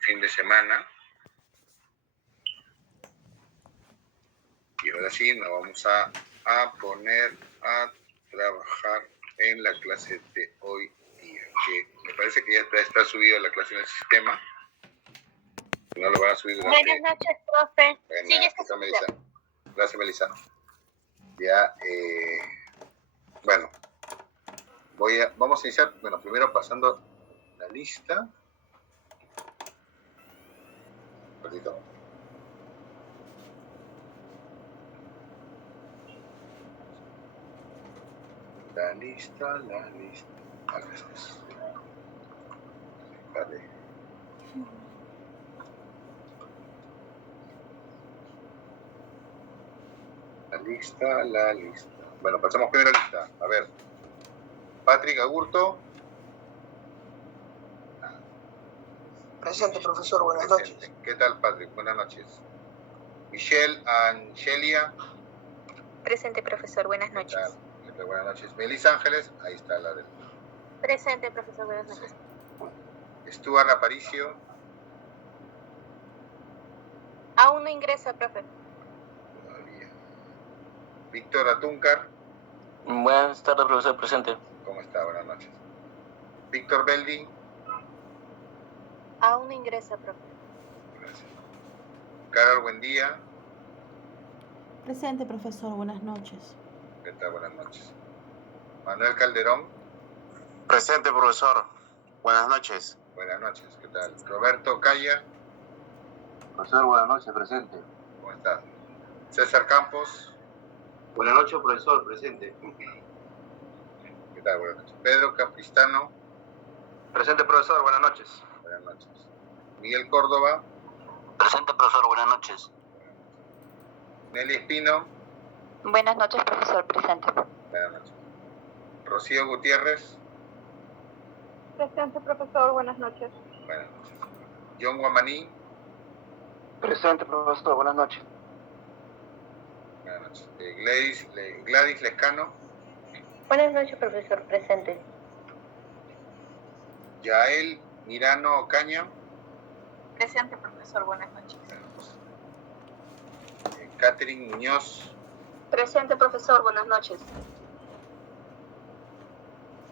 fin de semana. Y ahora sí, nos vamos a poner a trabajar en la clase de hoy día, que me parece que ya está subido la clase en el sistema. No lo van a subir durante... Buenas noches, profe. Buenas, sí, ya está subido. Melissa. Gracias, Melissa. Ya, bueno, vamos a iniciar, bueno, primero pasando la lista. Un ratito. La lista. Vale. La lista. Bueno, pasamos primero la lista. A ver. Patrick Agurto. Presente, profesor. Buenas noches. ¿Qué tal, Patrick? Buenas noches. Michelle Angelia. Presente, profesor. Buenas noches. ¿Qué tal? Buenas noches. Melissa Ángeles. Ahí está la de... Presente, profesor. Buenas noches. Stuart Aparicio. Aún no ingresa, profe. Todavía. Víctor Atúncar. Buenas tardes, profesor. Presente. ¿Cómo está? Buenas noches. Víctor Beldi. Aún no ingresa, profe. Gracias. Carol Buendía. Presente, profesor. Buenas noches. ¿Qué tal? Buenas noches. Manuel Calderón. Presente, profesor. Buenas noches. Buenas noches. ¿Qué tal? Roberto Calla. Profesor, buenas noches. Presente. ¿Cómo estás? César Campos. Buenas noches, profesor. Presente. ¿Qué tal? Buenas noches. Pedro Capristano. Presente, profesor. Buenas noches. Buenas noches. Miguel Córdoba. Presente, profesor. Buenas noches. Nelly Espino. Buenas noches, profesor. Presente. Buenas noches. Rocío Gutiérrez. Presente, profesor. Buenas noches. Buenas noches. John Guamaní. Presente, profesor. Buenas noches. Buenas noches. Gladys Lescano. Buenas noches, profesor. Presente. Yael Mirano Ocaña. Presente, profesor. Buenas noches. Catherine Muñoz. Presente, profesor. Buenas noches.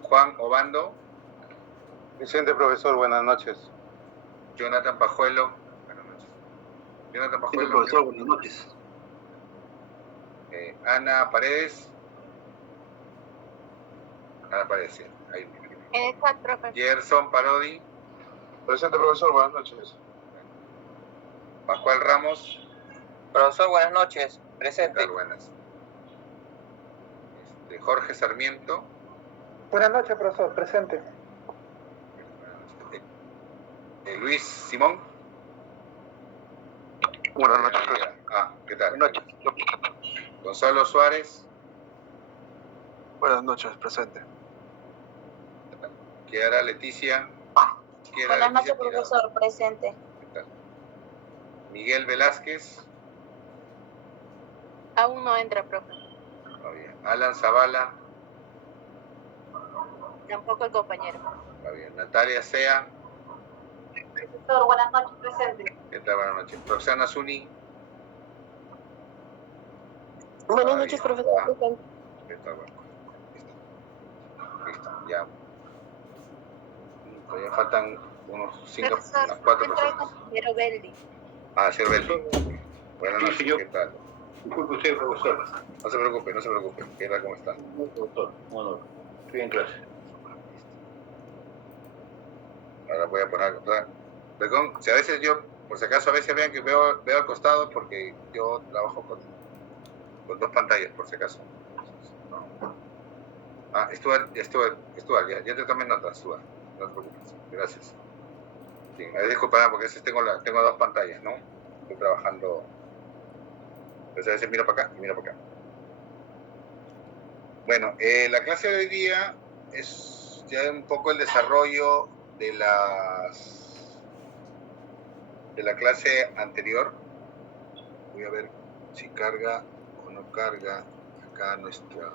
Juan Obando. Presente, profesor. Buenas noches. Jonathan Pajuelo. Buenas noches. Jonathan Presente, Pajuelo. profesor. Buenas noches. Ana Paredes. Ana Paredes, sí. Ahí. Profesor. Gerson Parodi. Presente, profesor. Buenas noches. Pascual Ramos. Profesor, buenas noches. ¿Qué Presente. tal? Buenas. Jorge Sarmiento. Buenas noches, profesor. Presente. Luis Simón. Buenas noches, profesor. ¿Qué tal? Buenas noches. Gonzalo Suárez. Buenas noches. Presente. Kiara Leticia. Buenas noches, profesor. Presente. ¿Qué tal? Miguel Velázquez. Aún no entra, profe. Todavía. Alan Zavala. Tampoco el compañero. Todavía. Natalia Sea. Profesor, buenas noches. Presente. ¿Qué tal? Buenas noches. Roxana Zuni. Buenas noches, profesor. Presente. ¿Qué tal? Bueno, listo. Ya. Todavía faltan unas 4 personas. Compañero Beldi. Señor Beldi. Buenas noches. señor. ¿Qué tal? Disculpe usted, profesor. No se preocupe. ¿Qué tal? ¿Cómo está? No, profesor. Bueno, estoy en clase. Ahora voy a poner... Perdón, si a veces yo, por si acaso, a veces vean que veo al costado porque yo trabajo con 2 pantallas, por si acaso. No. Stuart, ya te tomé nota, Stuart. No te preocupes. Gracias. Sí, disculpa, porque a veces tengo 2 pantallas, ¿no? Estoy trabajando... Entonces a veces miro para acá y miro para acá. Bueno, la clase de hoy día es ya un poco el desarrollo de la clase anterior. Voy a ver si carga o no carga acá nuestra...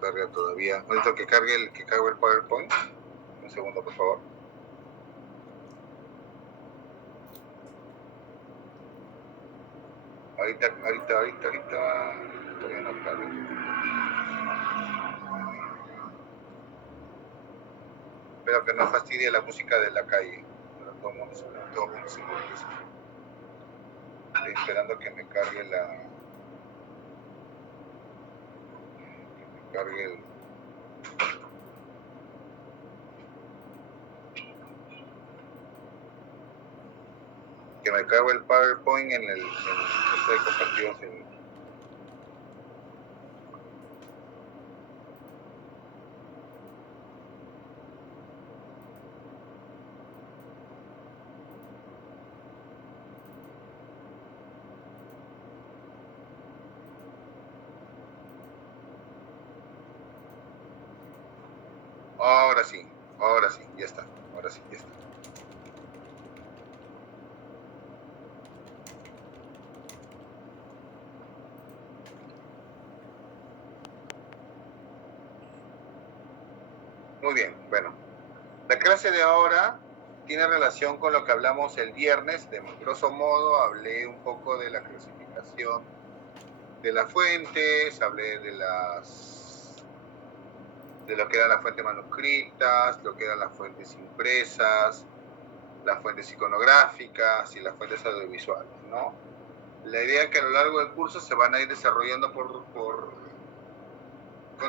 Carga todavía. Necesito que cargue el PowerPoint. Un segundo, por favor. Ahorita. Todavía no carga. Espero que no fastidie la música de la calle. Pero todo el mundo se moviliza. Estoy esperando que me cargue que me cargue el PowerPoint en el estoy compartido en. Ahora sí, ya está. Muy bien, bueno. La clase de ahora tiene relación con lo que hablamos el viernes. De grosso modo, hablé un poco de la clasificación de las fuentes, hablé de lo que eran las fuentes manuscritas, lo que eran las fuentes impresas, las fuentes iconográficas y las fuentes audiovisuales, ¿no? La idea es que a lo largo del curso se van a ir desarrollando con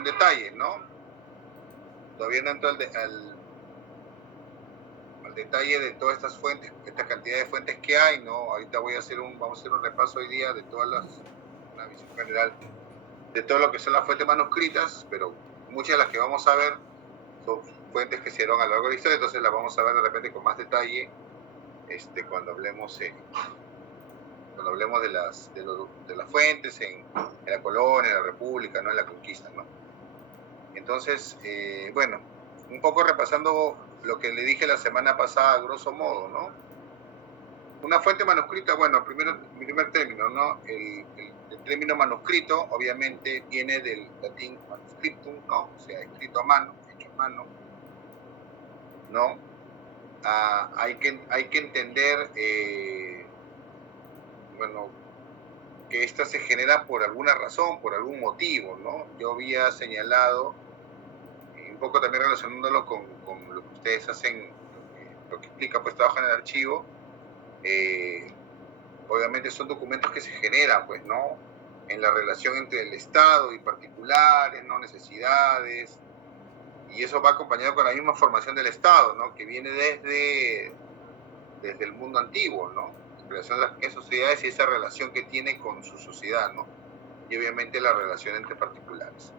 detalle, ¿no? Todavía no entro al detalle de todas estas fuentes, esta cantidad de fuentes que hay, ¿no? Ahorita vamos a hacer un repaso hoy día de una visión general de todo lo que son las fuentes manuscritas, pero muchas de las que vamos a ver son fuentes que se dieron a lo largo de la historia, entonces las vamos a ver de repente con más detalle cuando hablemos de las fuentes en la colonia, en la república, ¿no? En la conquista, ¿no? Entonces, bueno, un poco repasando lo que le dije la semana pasada, grosso modo, ¿no? Una fuente manuscrita, bueno, primer término, ¿no? El término manuscrito, obviamente, viene del latín manuscriptum, ¿no? O sea, escrito a mano, hecho a mano, ¿no? Hay que entender, bueno, que esta se genera por alguna razón, por algún motivo, ¿no? Yo había señalado, un poco también relacionándolo con lo que ustedes hacen, lo que explica pues trabajo en el archivo, obviamente son documentos que se generan, pues, ¿no? En la relación entre el Estado y particulares, ¿no? Necesidades, y eso va acompañado con la misma formación del Estado, ¿no? Que viene desde el mundo antiguo, ¿no? La creación de las pequeñas sociedades y esa relación que tiene con su sociedad, ¿no? Y obviamente la relación entre particulares.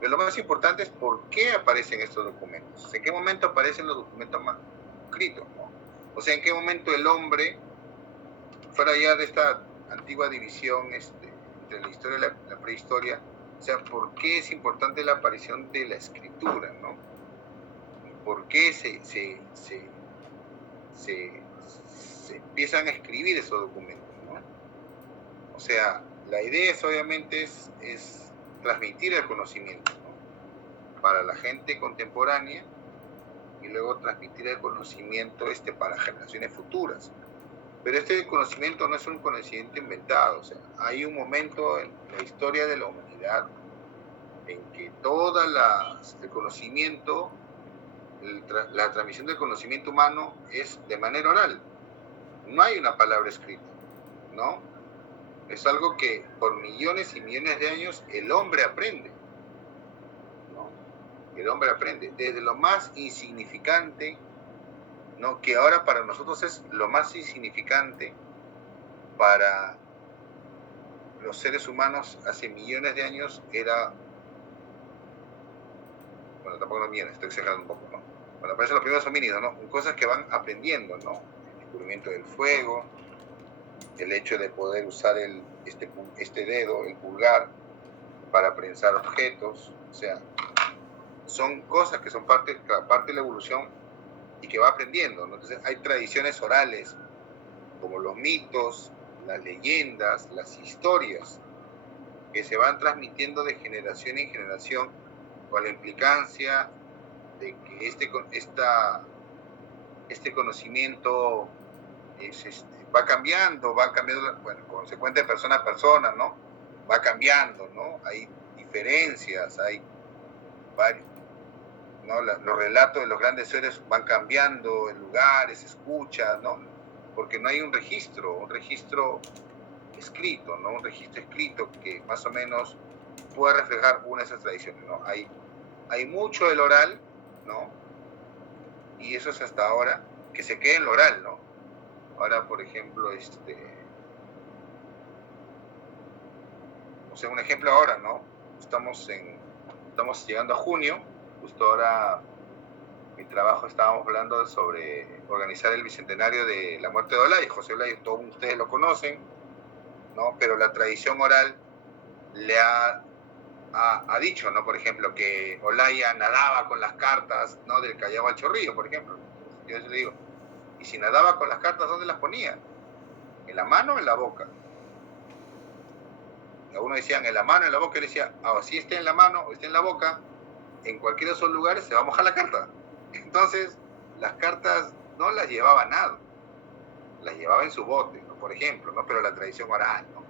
Pero lo más importante es por qué aparecen estos documentos. ¿En qué momento aparecen los documentos manuscritos, ¿no? O sea, ¿en qué momento el hombre, fuera ya de esta antigua división entre la historia y la prehistoria, o sea, ¿por qué es importante la aparición de la escritura, ¿no? ¿Por qué se empiezan a escribir esos documentos, ¿no? O sea, la idea obviamente es transmitir el conocimiento, ¿no? Para la gente contemporánea y luego transmitir el conocimiento para generaciones futuras. Pero este conocimiento no es un conocimiento inventado, o sea, hay un momento en la historia de la humanidad en que todo el conocimiento, la transmisión del conocimiento humano es de manera oral. No hay una palabra escrita, ¿no? Es algo que por millones y millones de años el hombre aprende, ¿no? El hombre aprende desde lo más insignificante, ¿no? Que ahora para nosotros es lo más insignificante, para los seres humanos hace millones de años era, bueno, tampoco no millones, estoy exagerando un poco, ¿no? Bueno, aparecen los primeros homínidos, ¿no? Cosas que van aprendiendo, ¿no? El descubrimiento del fuego, el hecho de poder usar este dedo, el pulgar, para prensar objetos, o sea, son cosas que son parte de la evolución y que va aprendiendo, ¿no? Entonces hay tradiciones orales, como los mitos, las leyendas, las historias, que se van transmitiendo de generación en generación, con la implicancia de que este conocimiento va cambiando, bueno, consecuente de persona a persona, ¿no? Va cambiando, ¿no? Hay diferencias, hay varios, ¿no? Los relatos de los grandes seres van cambiando en lugares, escuchas, ¿no? Porque no hay un registro escrito, ¿no? Un registro escrito que más o menos pueda reflejar una de esas tradiciones, ¿no? Hay mucho del oral, ¿no? Y eso es hasta ahora, que se quede en lo oral, ¿no? Ahora, por ejemplo, o sea, un ejemplo ahora, ¿no? Estamos llegando a junio, justo ahora mi trabajo estábamos hablando sobre organizar el bicentenario de la muerte de Olaya. José Olaya, todos ustedes lo conocen, ¿no? Pero la tradición oral le ha dicho, ¿no? Por ejemplo, que Olaya nadaba con las cartas, ¿no? Del Callao al Chorrillo, por ejemplo. Yo le digo, y si nadaba con las cartas, ¿dónde las ponía? ¿En la mano o en la boca? Algunos decían en la mano, en la boca, y le decía, si esté en la mano o esté en la boca, en cualquiera de esos lugares se va a mojar la carta. Entonces, las cartas no las llevaba nada, las llevaba en su bote, ¿no? Por ejemplo, ¿no? Pero la tradición oral, ¿no?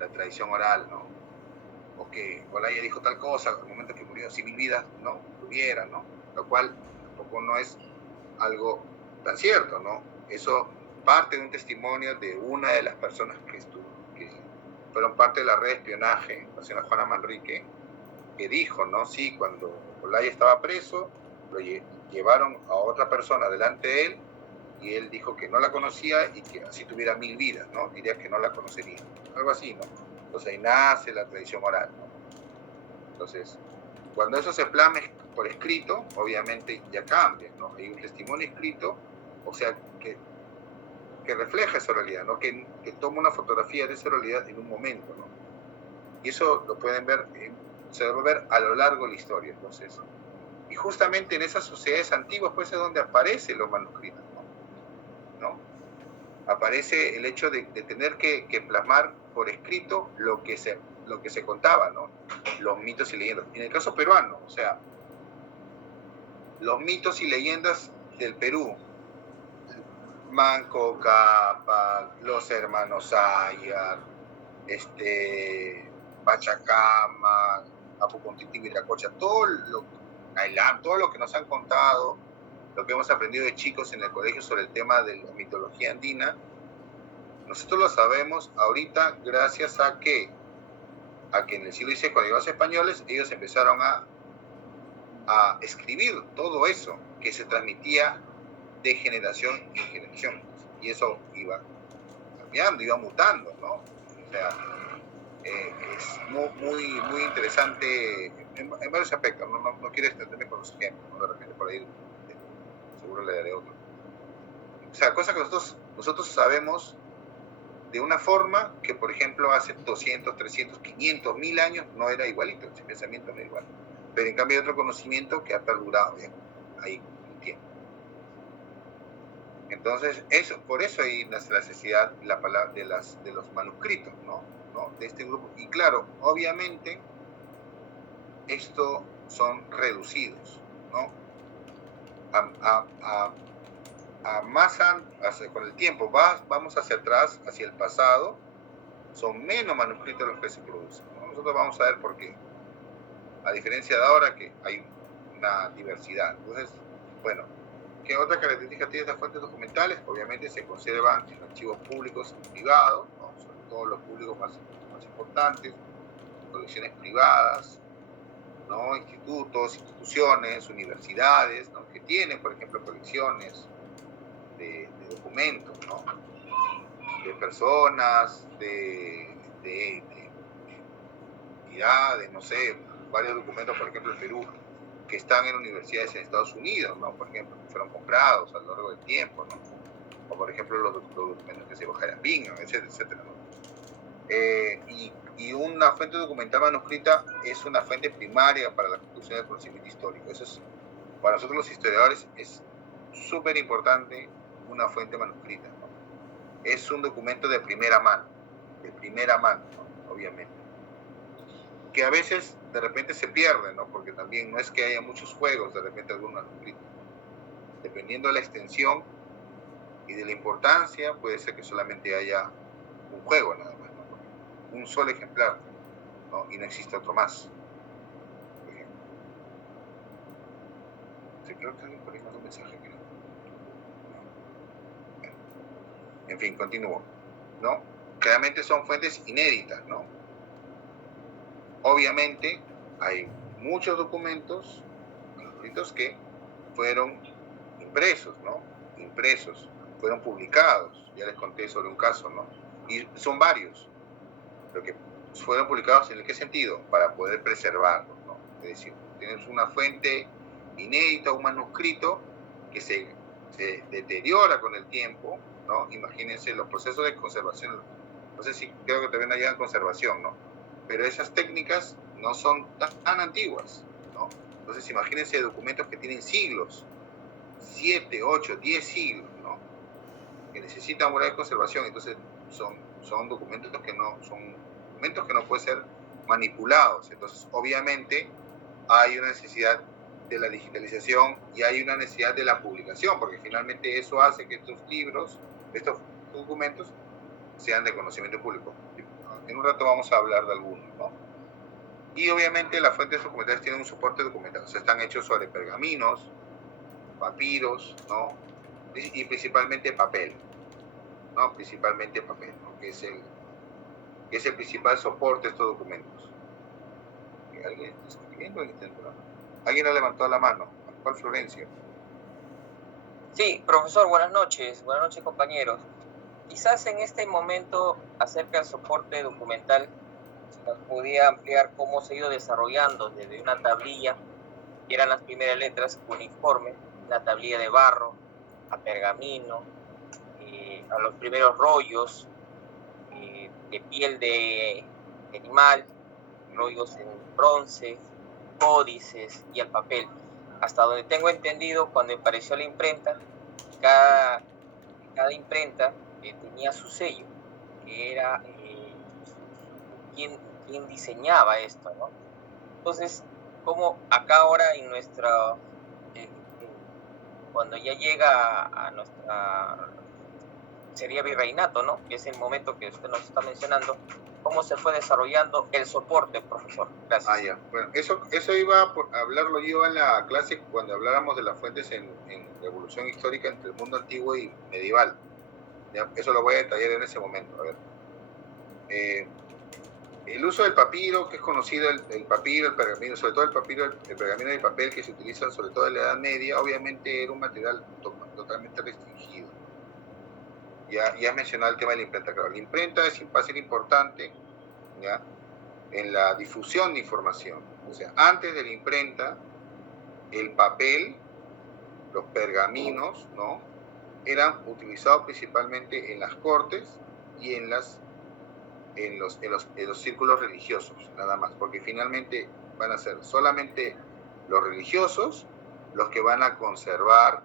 La tradición oral, ¿no? O que Olaya dijo tal cosa, al momento que murió, si 1000 vidas no tuviera, ¿no? Lo cual tampoco no es algo tan cierto, ¿no? Eso parte de un testimonio de una de las personas que fueron parte de la red de espionaje, la señora Juana Manrique, que dijo, ¿no? Sí, cuando Olaya estaba preso, lo llevaron a otra persona delante de él y él dijo que no la conocía y que así tuviera 1000 vidas, ¿no? Diría que no la conocería, algo así, ¿no? Entonces ahí nace la tradición oral, ¿no? Entonces, cuando eso se plasma por escrito, obviamente ya cambia, ¿no? Hay un testimonio escrito, o sea, que refleja esa realidad, ¿no? Que toma una fotografía de esa realidad en un momento, ¿no? Y eso lo pueden ver, se va a ver a lo largo de la historia, entonces. Y justamente en esas sociedades antiguas, pues es donde aparecen los manuscritos, ¿no? Aparece el hecho de tener que plasmar por escrito lo que se contaba, ¿no? Los mitos y leyendas. En el caso peruano, o sea, los mitos y leyendas del Perú, Manco Cápac, los hermanos Ayar, Pachacama, Apucontití, Viracocha, todo lo que nos han contado, lo que hemos aprendido de chicos en el colegio sobre el tema de la mitología andina, nosotros lo sabemos ahorita gracias a que en el siglo XVI, cuando llegaron los españoles, ellos empezaron a escribir todo eso que se transmitía de generación en generación. Y eso iba cambiando, iba mutando, ¿no? O sea, es muy interesante en varios aspectos. No quiero extenderme con los ejemplos, ¿no? De repente por ahí seguro le daré otro. O sea, cosas que nosotros sabemos de una forma que, por ejemplo, hace 200, 300, 500, 1000 años no era igualito, ese pensamiento no era igual. Pero en cambio hay otro conocimiento que ha perdurado ahí un tiempo. Entonces, por eso hay la necesidad de los manuscritos, ¿no? De este grupo. Y claro, obviamente, estos son reducidos, ¿no? Con el tiempo, vamos hacia atrás, hacia el pasado, son menos manuscritos los que se producen, ¿no? Nosotros vamos a ver por qué. A diferencia de ahora que hay una diversidad. Entonces, bueno, ¿qué otra característica tiene estas fuentes documentales? Obviamente se conservan en archivos públicos y privados, ¿no? Sobre todo los públicos más importantes, colecciones privadas, ¿no? Institutos, instituciones, universidades, ¿no? Que tienen, por ejemplo, colecciones de documentos, ¿no? De personas, de entidades, no sé, varios documentos, por ejemplo, el Perú, que están en universidades en Estados Unidos, ¿no? Por ejemplo, que fueron comprados a lo largo del tiempo, ¿no? O, por ejemplo, los documentos que se bajaron Bingham, etcétera, etcétera, ¿no? Y una fuente documental manuscrita es una fuente primaria para la construcción del conocimiento histórico. Eso es, para nosotros los historiadores, es súper importante una fuente manuscrita, ¿no? Es un documento de primera mano, ¿no? Obviamente. Que a veces de repente se pierde, ¿no? Porque también no es que haya muchos juegos, de repente algunos manuscritos. Dependiendo de la extensión y de la importancia, puede ser que solamente haya un juego nada más, ¿no? Un solo ejemplar, ¿no? Y no existe otro más. Por ejemplo. Sí, creo que alguien por ahí mandó un mensaje. ¿No? En fin, continúo, ¿no? Claramente son fuentes inéditas, ¿no? Obviamente hay muchos documentos, manuscritos que fueron impresos, ¿no? Impresos, fueron publicados. Ya les conté sobre un caso, ¿no? Y son varios, pero que fueron publicados ¿en qué sentido? Para poder preservarlos, ¿no? Es decir, tienes una fuente inédita, un manuscrito que se deteriora con el tiempo, ¿no? Imagínense los procesos de conservación. No sé si creo que también hay conservación, ¿no? Pero esas técnicas no son tan antiguas, ¿no? Entonces imagínense documentos que tienen siglos, 7, 8, 10 siglos, ¿no? Que necesitan una conservación. Entonces son documentos que no pueden ser manipulados. Entonces obviamente hay una necesidad de la digitalización y hay una necesidad de la publicación, porque finalmente eso hace que estos libros, estos documentos, sean de conocimiento público. En un rato vamos a hablar de algunos, ¿no? Y obviamente las fuentes documentales tienen un soporte documental, o sea, están hechos sobre pergaminos, papiros, ¿no? Y principalmente papel, ¿no? Principalmente papel, ¿no? Que es el principal soporte de estos documentos. ¿Alguien está escribiendo? ¿Alguien ha levantado la mano? ¿Cuál Florencio? Sí, profesor, buenas noches compañeros. Quizás en este momento, acerca del soporte documental, se nos podía ampliar cómo se ha ido desarrollando desde una tablilla, que eran las primeras letras, uniforme, una tablilla de barro, a pergamino, a los primeros rollos de piel de animal, rollos en bronce, códices y al papel. Hasta donde tengo entendido, cuando apareció la imprenta, cada imprenta tenía su sello, que era quien diseñaba esto, ¿no? Entonces, como acá ahora en nuestra, cuando ya llega a nuestra, sería virreinato, ¿no? Que es el momento que usted nos está mencionando, ¿cómo se fue desarrollando el soporte, profesor? Gracias. Ya. Bueno, eso iba a hablarlo yo en la clase cuando habláramos de las fuentes en la evolución histórica entre el mundo antiguo y medieval. ¿Ya? Eso lo voy a detallar en ese momento. A ver. El uso del papiro, que es conocido, el papiro, el pergamino, sobre todo el papiro, el pergamino y el papel que se utilizan sobre todo en la Edad Media, obviamente era un material totalmente restringido. Ya mencionado el tema de la imprenta. Claro, la imprenta va a ser importante, ¿ya?, en la difusión de información. O sea, antes de la imprenta, el papel, los pergaminos, ¿no?, eran utilizados principalmente en las cortes y en los círculos religiosos, nada más, porque finalmente van a ser solamente los religiosos los que van a conservar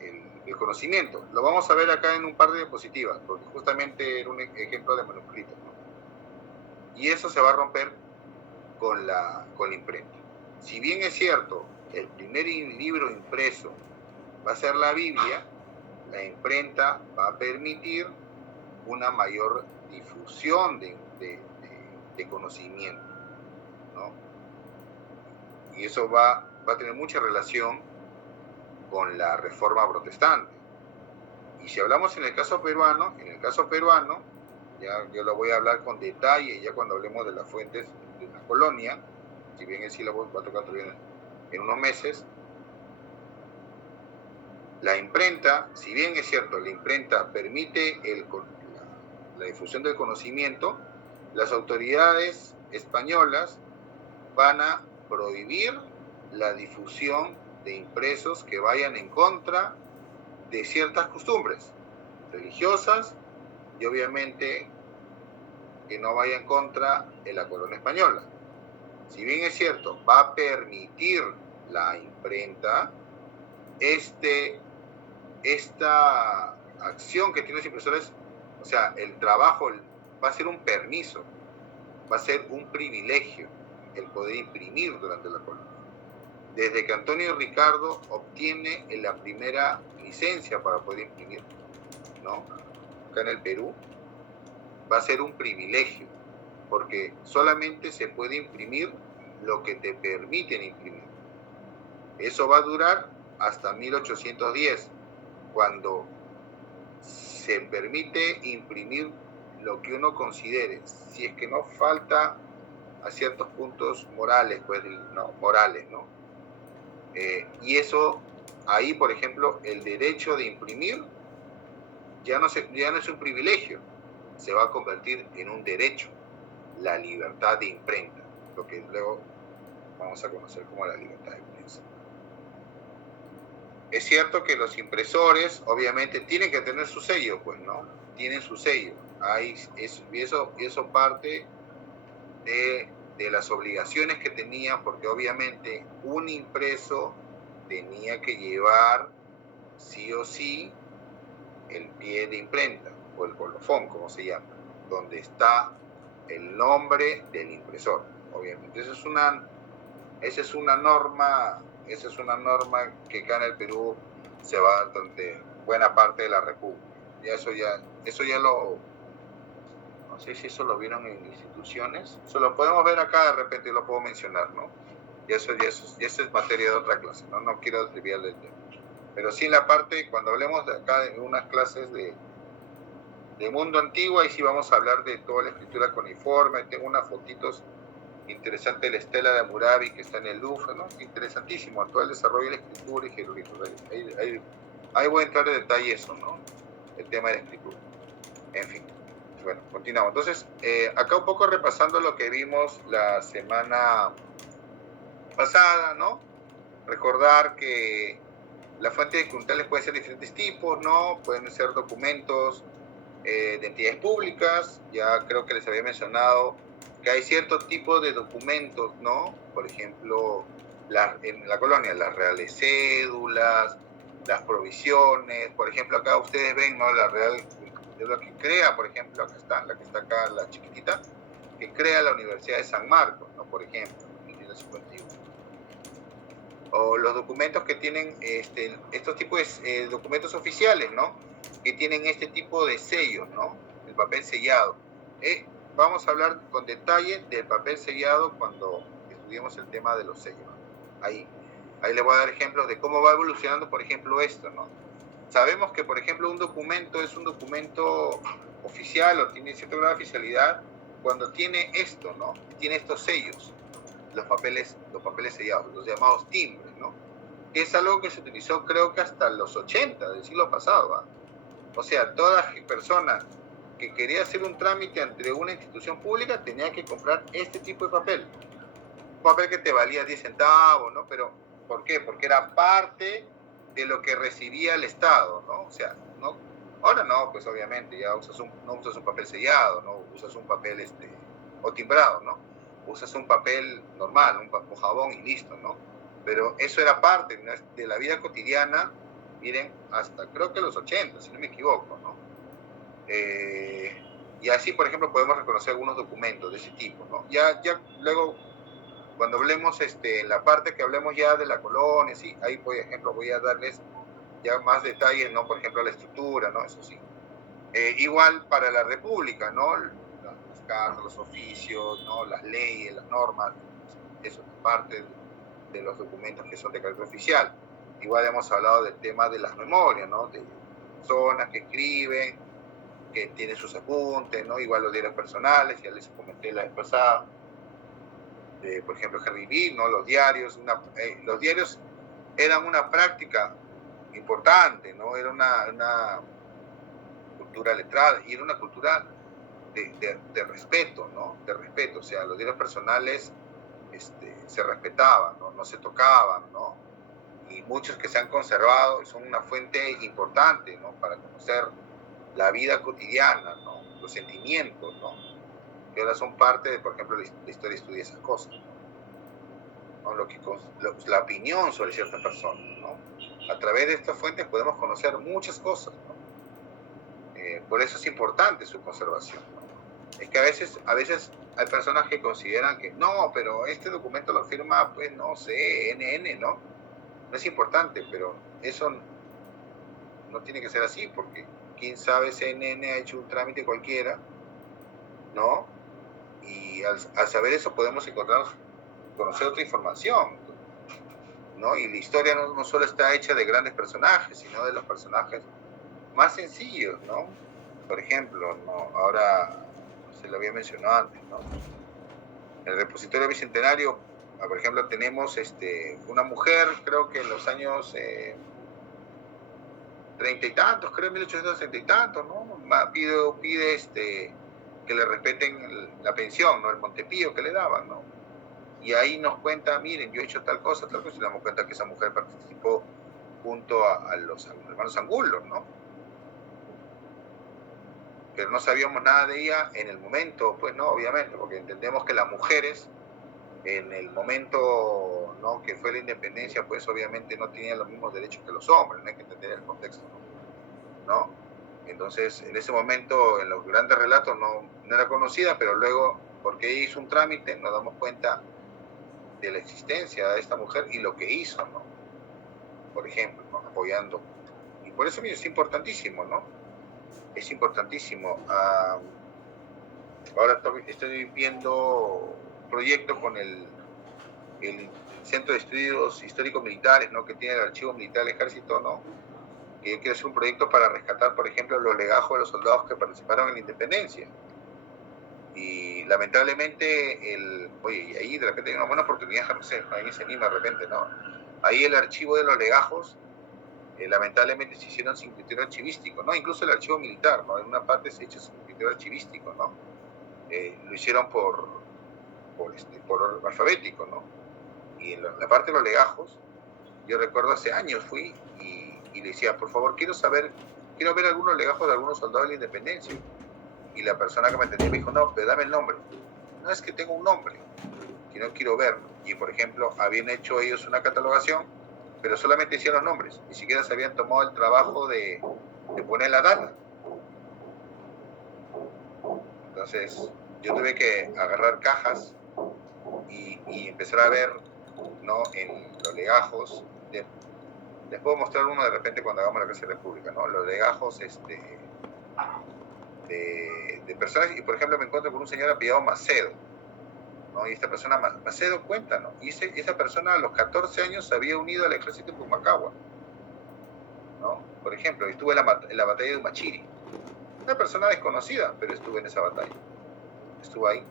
el conocimiento. Lo vamos a ver acá en un par de diapositivas, porque justamente era un ejemplo de manuscrito, ¿no? Y eso se va a romper con la imprenta. Si bien es cierto, el primer libro impreso va a ser la Biblia, la imprenta va a permitir una mayor difusión de conocimiento, ¿no? Y eso va a tener mucha relación con la reforma protestante. Y si hablamos en el caso peruano, ya yo lo voy a hablar con detalle ya cuando hablemos de las fuentes de la colonia, si bien sí lo va a tocar todavía en unos meses. La imprenta, si bien es cierto, la imprenta permite la difusión del conocimiento, las autoridades españolas van a prohibir la difusión de impresos que vayan en contra de ciertas costumbres religiosas y obviamente que no vaya en contra de la corona española. Si bien es cierto, va a permitir la imprenta, esta acción que tienen los impresores, o sea, el trabajo va a ser un permiso, va a ser un privilegio, el poder imprimir durante la colonia. Desde que Antonio Ricardo obtiene la primera licencia para poder imprimir, ¿no? Acá en el Perú, va a ser un privilegio, porque solamente se puede imprimir lo que te permiten imprimir. Eso va a durar hasta 1810, cuando se permite imprimir lo que uno considere, si es que no falta a ciertos puntos morales, pues, no, morales, ¿no? Y eso, ahí, por ejemplo, el derecho de imprimir ya no es un privilegio, se va a convertir en un derecho, la libertad de imprenta, lo que luego vamos a conocer como la libertad de prensa. Es cierto que los impresores, obviamente, tienen que tener su sello, pues, ¿no? Tienen su sello. Y eso parte de las obligaciones que tenía, porque obviamente un impreso tenía que llevar sí o sí el pie de imprenta, o el colofón, como se llama, donde está el nombre del impresor, obviamente. Esa es una norma que acá en el Perú se va durante buena parte de la República. Eso ya no sé si eso lo vieron en instituciones, eso lo podemos ver acá, de repente lo puedo mencionar, ¿no? Y eso es materia de otra clase, no quiero desviar del tema. Pero sí en la parte, cuando hablemos de acá de unas clases de mundo antiguo, ahí sí vamos a hablar de toda la escritura cuneiforme. Tengo unas fotitos interesantes de la estela de Hammurabi que está en el Louvre, ¿no? Interesantísimo, todo el desarrollo de la escritura y jeroglíficos. Ahí voy a entrar en detalle eso, ¿no? El tema de la escritura. En fin, bueno, continuamos. Entonces, acá un poco repasando lo que vimos la semana pasada, ¿no? Recordar que las fuentes documentales pueden ser de diferentes tipos, ¿no? Pueden ser documentos de entidades públicas. Ya creo que les había mencionado que hay cierto tipo de documentos, ¿no? Por ejemplo, en la colonia, las reales cédulas, las provisiones. Por ejemplo, acá ustedes ven, ¿no? La real cédula que crea, por ejemplo, la que está acá, la chiquitita, que crea la Universidad de San Marcos, ¿no? Por ejemplo, en 1951. O los documentos que tienen estos tipos de documentos oficiales, ¿no? Que tienen este tipo de sellos, ¿no? El papel sellado. Vamos a hablar con detalle del papel sellado cuando estudiemos el tema de los sellos. Ahí les voy a dar ejemplos de cómo va evolucionando, por ejemplo, esto, ¿no? Sabemos que, por ejemplo, un documento es un documento oficial o tiene cierta grado de oficialidad cuando tiene esto, ¿no? Tiene estos sellos, los papeles sellados, los llamados timbres, ¿no? Que es algo que se utilizó, creo que hasta los 80 del siglo pasado, ¿eh? O sea, toda persona que quería hacer un trámite ante una institución pública tenía que comprar este tipo de papel. Un papel que te valía 10 centavos, ¿no? Pero, ¿por qué? Porque era parte de lo que recibía el Estado, ¿no? O sea, ¿no? Ahora no, pues obviamente ya no usas un papel sellado, ¿no? Usas un papel o timbrado, ¿no? Usas un papel normal, un jabón y listo, ¿no? Pero eso era parte, ¿no? De la vida cotidiana, miren, hasta creo que los 80, si no me equivoco, ¿no? Y así, por ejemplo, podemos reconocer algunos documentos de ese tipo, ¿no? Ya luego, cuando hablemos, la parte que hablemos ya de la colonia, sí, ahí, por ejemplo, voy a darles ya más detalles, ¿no? Por ejemplo, la estructura, ¿no? Eso sí. Igual para la República, ¿no? Las cartas, los oficios, ¿no? Las leyes, las normas, eso es parte de los documentos que son de carácter oficial. Igual hemos hablado del tema de las memorias, ¿no? De personas que escriben, que tienen sus apuntes, ¿no? Igual los diarios personales, ya les comenté la vez pasada. Por ejemplo, Henry Bean, ¿no? Los diarios eran una práctica importante, ¿no? Era una cultura letrada y era una cultura de respeto, ¿no? De respeto, o sea, los diarios personales se respetaban, ¿no? No se tocaban, ¿no? Y muchos que se han conservado son una fuente importante, ¿no? Para conocer la vida cotidiana, ¿no? Los sentimientos, ¿no? Que ahora son parte de, por ejemplo, la historia estudia esas cosas, ¿no? La opinión sobre ciertas personas, ¿no? A través de estas fuentes podemos conocer muchas cosas, ¿no? Por eso es importante su conservación, ¿no? Es que a veces hay personas que consideran que no, pero este documento lo firma, pues, no sé, NN, ¿no? No es importante, pero eso no tiene que ser así, porque quién sabe si NN ha hecho un trámite cualquiera, ¿no? Y al saber eso podemos conocer otra información, ¿no? Y la historia no solo está hecha de grandes personajes, sino de los personajes más sencillos, ¿no? Por ejemplo, ¿no? Ahora se lo había mencionado antes, ¿no? En el repositorio bicentenario, por ejemplo, tenemos una mujer, creo que en los años 30 y tantos, creo 1860 y tantos, ¿no? Pide que le respeten la pensión, ¿no? El Montepío que le daban, ¿no? Y ahí nos cuenta, miren, yo he hecho tal cosa, y nos damos cuenta que esa mujer participó junto a los hermanos Angulo, ¿no? Pero no sabíamos nada de ella en el momento, pues no, obviamente, porque entendemos que las mujeres en el momento, ¿no?, que fue la independencia, pues obviamente no tenían los mismos derechos que los hombres, no hay que entender el contexto, ¿no? Entonces, en ese momento, en los grandes relatos no era conocida, pero luego, porque hizo un trámite, nos damos cuenta de la existencia de esta mujer y lo que hizo, ¿no? Por ejemplo, ¿no? Apoyando. Y por eso es importantísimo, ¿no? Es importantísimo. Ahora estoy viendo un proyecto con el Centro de Estudios Históricos Militares, ¿no?, que tiene el Archivo Militar del Ejército, ¿no? Que yo quiero hacer un proyecto para rescatar, por ejemplo, los legajos de los soldados que participaron en la independencia. Y lamentablemente, oye, ahí de repente hay una buena oportunidad, no sé, ahí se anima de repente, ¿no? Ahí el archivo de los legajos, lamentablemente se hicieron sin criterio archivístico, ¿no? Incluso el archivo militar, ¿no? En una parte se hizo sin criterio archivístico, ¿no? Lo hicieron por orden alfabético, ¿no? Y en la parte de los legajos, yo recuerdo hace años fui y le decía, por favor, quiero ver algunos legajos de algunos soldados de la independencia. Y la persona que me atendía me dijo, no, pero dame el nombre. No es que tengo un nombre, que no quiero verlo. Y, por ejemplo, habían hecho ellos una catalogación, pero solamente hicieron los nombres. Ni siquiera se habían tomado el trabajo de poner la data. Entonces, yo tuve que agarrar cajas y empezar a ver, ¿no?, en los legajos. Les puedo mostrar uno de repente cuando hagamos la clase de República, ¿no? Los legajos de personas, y por ejemplo me encuentro con un señor apellidado Macedo, ¿no? Y esta persona, Macedo, cuenta, ¿no? Y esa persona a los 14 años se había unido al ejército en Pumacagua, ¿no? Por ejemplo, estuvo en la batalla de Humachiri. Una persona desconocida, pero estuvo en esa batalla. Estuvo ahí.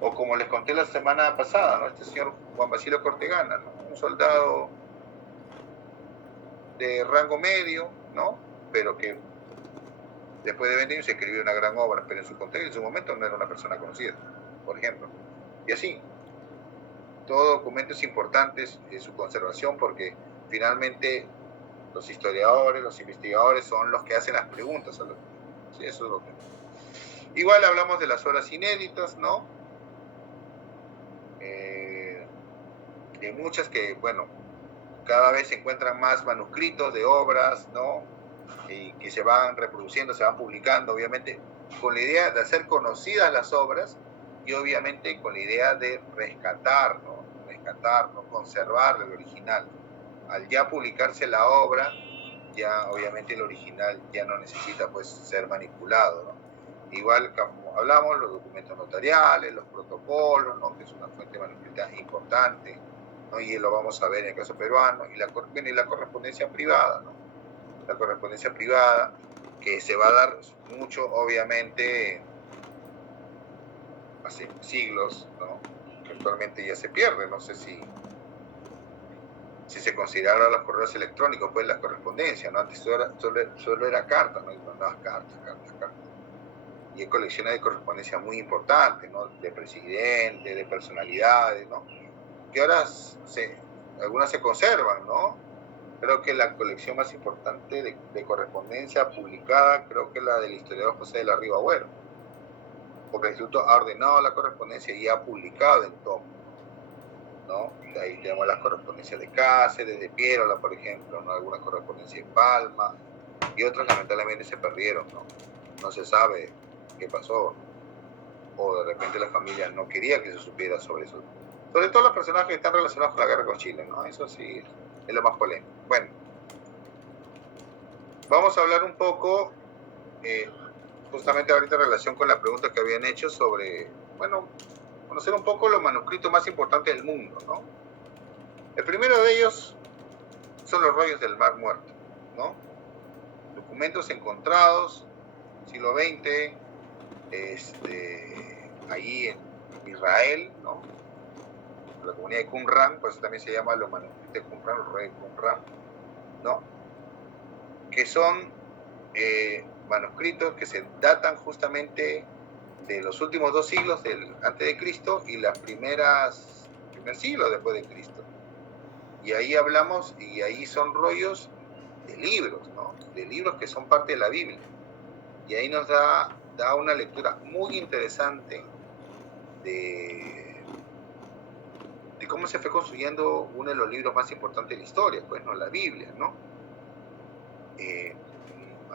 O como les conté la semana pasada, ¿no? Este señor Juan Basilio Cortegana, ¿no? Un soldado de rango medio, ¿no? Pero que después de 20 años se escribió una gran obra, pero en su contexto, en su momento no era una persona conocida, por ejemplo. Y así, todo documento es importante en su conservación porque finalmente los historiadores, los investigadores son los que hacen las preguntas. Sí, eso es lo que... Igual hablamos de las obras inéditas, ¿no? De muchas que, bueno, cada vez se encuentran más manuscritos de obras, ¿no?, y que se van reproduciendo, se van publicando, obviamente, con la idea de hacer conocidas las obras y obviamente con la idea de rescatar, ¿no? Conservar el original. Al ya publicarse la obra, ya obviamente el original ya no necesita, pues, ser manipulado, ¿no? Igual, como hablamos, los documentos notariales, los protocolos, ¿no?, que es una fuente manuscrita importante, ¿no? Y lo vamos a ver en el caso peruano, y la correspondencia privada, ¿no? La correspondencia privada, que se va a dar mucho, obviamente, hace siglos, ¿no?, que actualmente ya se pierde. No sé si se consideraron los correos electrónicos, pues, la correspondencia, ¿no? Antes solo era carta, ¿no? Y mandabas cartas. Y hay colecciones de correspondencia muy importantes, ¿no?, de presidentes, de personalidades, ¿no?, que ahora algunas se conservan, ¿no? Creo que la colección más importante de correspondencia publicada, creo que es la del historiador José de la Riva Agüero, porque el Instituto ha ordenado la correspondencia y ha publicado en tomo, ¿no? Y ahí tenemos las correspondencias de Cáceres, de Piérola, por ejemplo, ¿no? Algunas correspondencias en Palma, y otras lamentablemente se perdieron, ¿no? No se sabe qué pasó. o de repente la familia no quería que se supiera sobre eso. Sobre todo los personajes que están relacionados con la guerra con Chile, ¿no? Eso sí es lo más polémico. Bueno, vamos a hablar un poco, justamente ahorita en relación con la pregunta que habían hecho sobre, bueno, conocer un poco los manuscritos más importantes del mundo, ¿no? El primero de ellos son los rollos del Mar Muerto, ¿no? Documentos encontrados, siglo XX, ahí en Israel, ¿no? La comunidad de Qumran, por eso también se llama los manuscritos de Qumran, los rollos de Qumran, ¿no? Que son manuscritos que se datan justamente de los últimos 2 siglos antes de Cristo y las primer siglo después de Cristo. Y ahí hablamos, y ahí son rollos de libros, ¿no? De libros que son parte de la Biblia. Y ahí nos da una lectura muy interesante de cómo se fue construyendo uno de los libros más importantes de la historia, pues, ¿no? La Biblia, ¿no?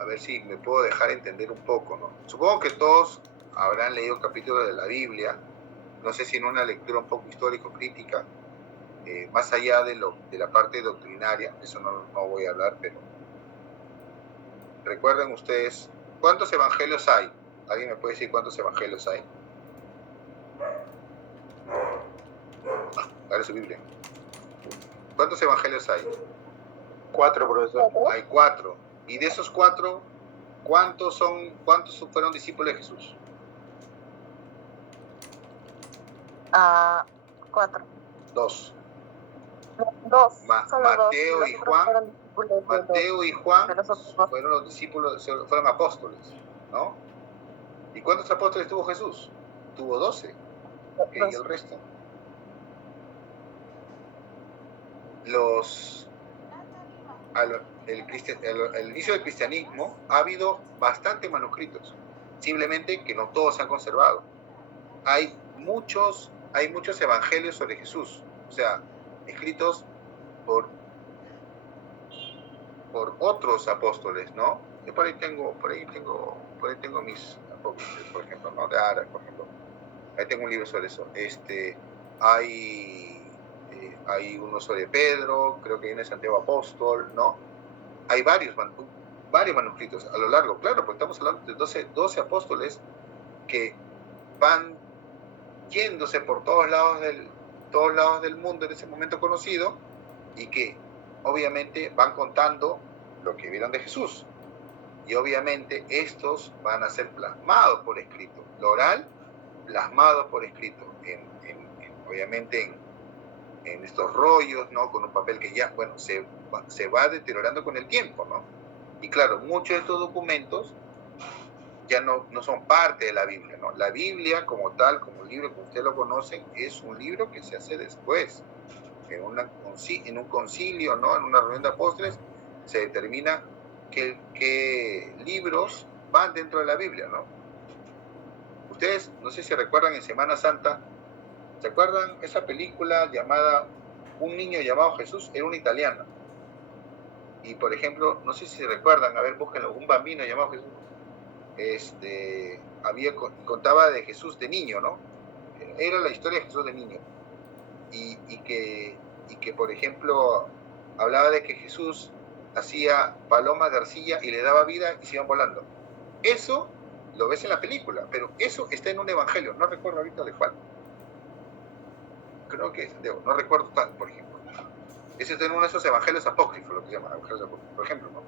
A ver si me puedo dejar entender un poco, ¿no? Supongo que todos habrán leído capítulos de la Biblia, no sé si en una lectura un poco histórico-crítica, más allá de la parte doctrinaria, eso no voy a hablar, pero recuerden ustedes, ¿cuántos evangelios hay? ¿Alguien me puede decir cuántos evangelios hay? Agarre su Biblia. ¿Cuántos evangelios hay? 4, profesor. Hay 4. Y de esos 4, ¿cuántos fueron discípulos de Jesús? 4. 2. 2. Mateo y Juan. Mateo y Juan fueron los discípulos, fueron apóstoles, ¿no? ¿Y cuántos apóstoles tuvo Jesús? Tuvo 12. ¿Y el resto? El inicio del cristianismo ha habido bastantes manuscritos, simplemente que no todos se han conservado. Hay muchos evangelios sobre Jesús, o sea, escritos por otros apóstoles, ¿no? Yo por ahí tengo mis apóstoles, por ejemplo, ¿no? De Ara, por ejemplo. Ahí tengo un libro sobre eso. Hay uno sobre Pedro, creo que hay uno de Santiago Apóstol, ¿no? Hay varios manuscritos a lo largo, claro, porque estamos hablando de 12 apóstoles que van yéndose por todos lados del mundo en ese momento conocido y que obviamente van contando lo que vieron de Jesús. Y obviamente estos van a ser plasmados por escrito. Lo oral, plasmados por escrito. Obviamente en estos rollos, ¿no? Con un papel que ya, bueno, se va deteriorando con el tiempo, ¿no? Y claro, muchos de estos documentos ya no son parte de la Biblia, ¿no? La Biblia como tal, como el libro que ustedes lo conocen, es un libro que se hace después. En un concilio, ¿no? En una reunión de apóstoles, se determina qué libros van dentro de la Biblia, ¿no? Ustedes, no sé si recuerdan en Semana Santa, ¿se acuerdan esa película llamada Un niño llamado Jesús? Era una italiana. Y por ejemplo, no sé si recuerdan, a ver, búsquenlo, Un bambino llamado Jesús. Contaba de Jesús de niño, ¿no? Era la historia de Jesús de niño. Y que, por ejemplo, hablaba de que Jesús hacía palomas de arcilla y le daba vida y se iban volando. Eso lo ves en la película, pero eso está en un evangelio, no recuerdo ahorita de cuál. Creo que es Santiago, no recuerdo tal, por ejemplo. Ese está en uno de esos evangelios apócrifos, lo que se llaman evangelios apócrifos, por ejemplo, ¿no?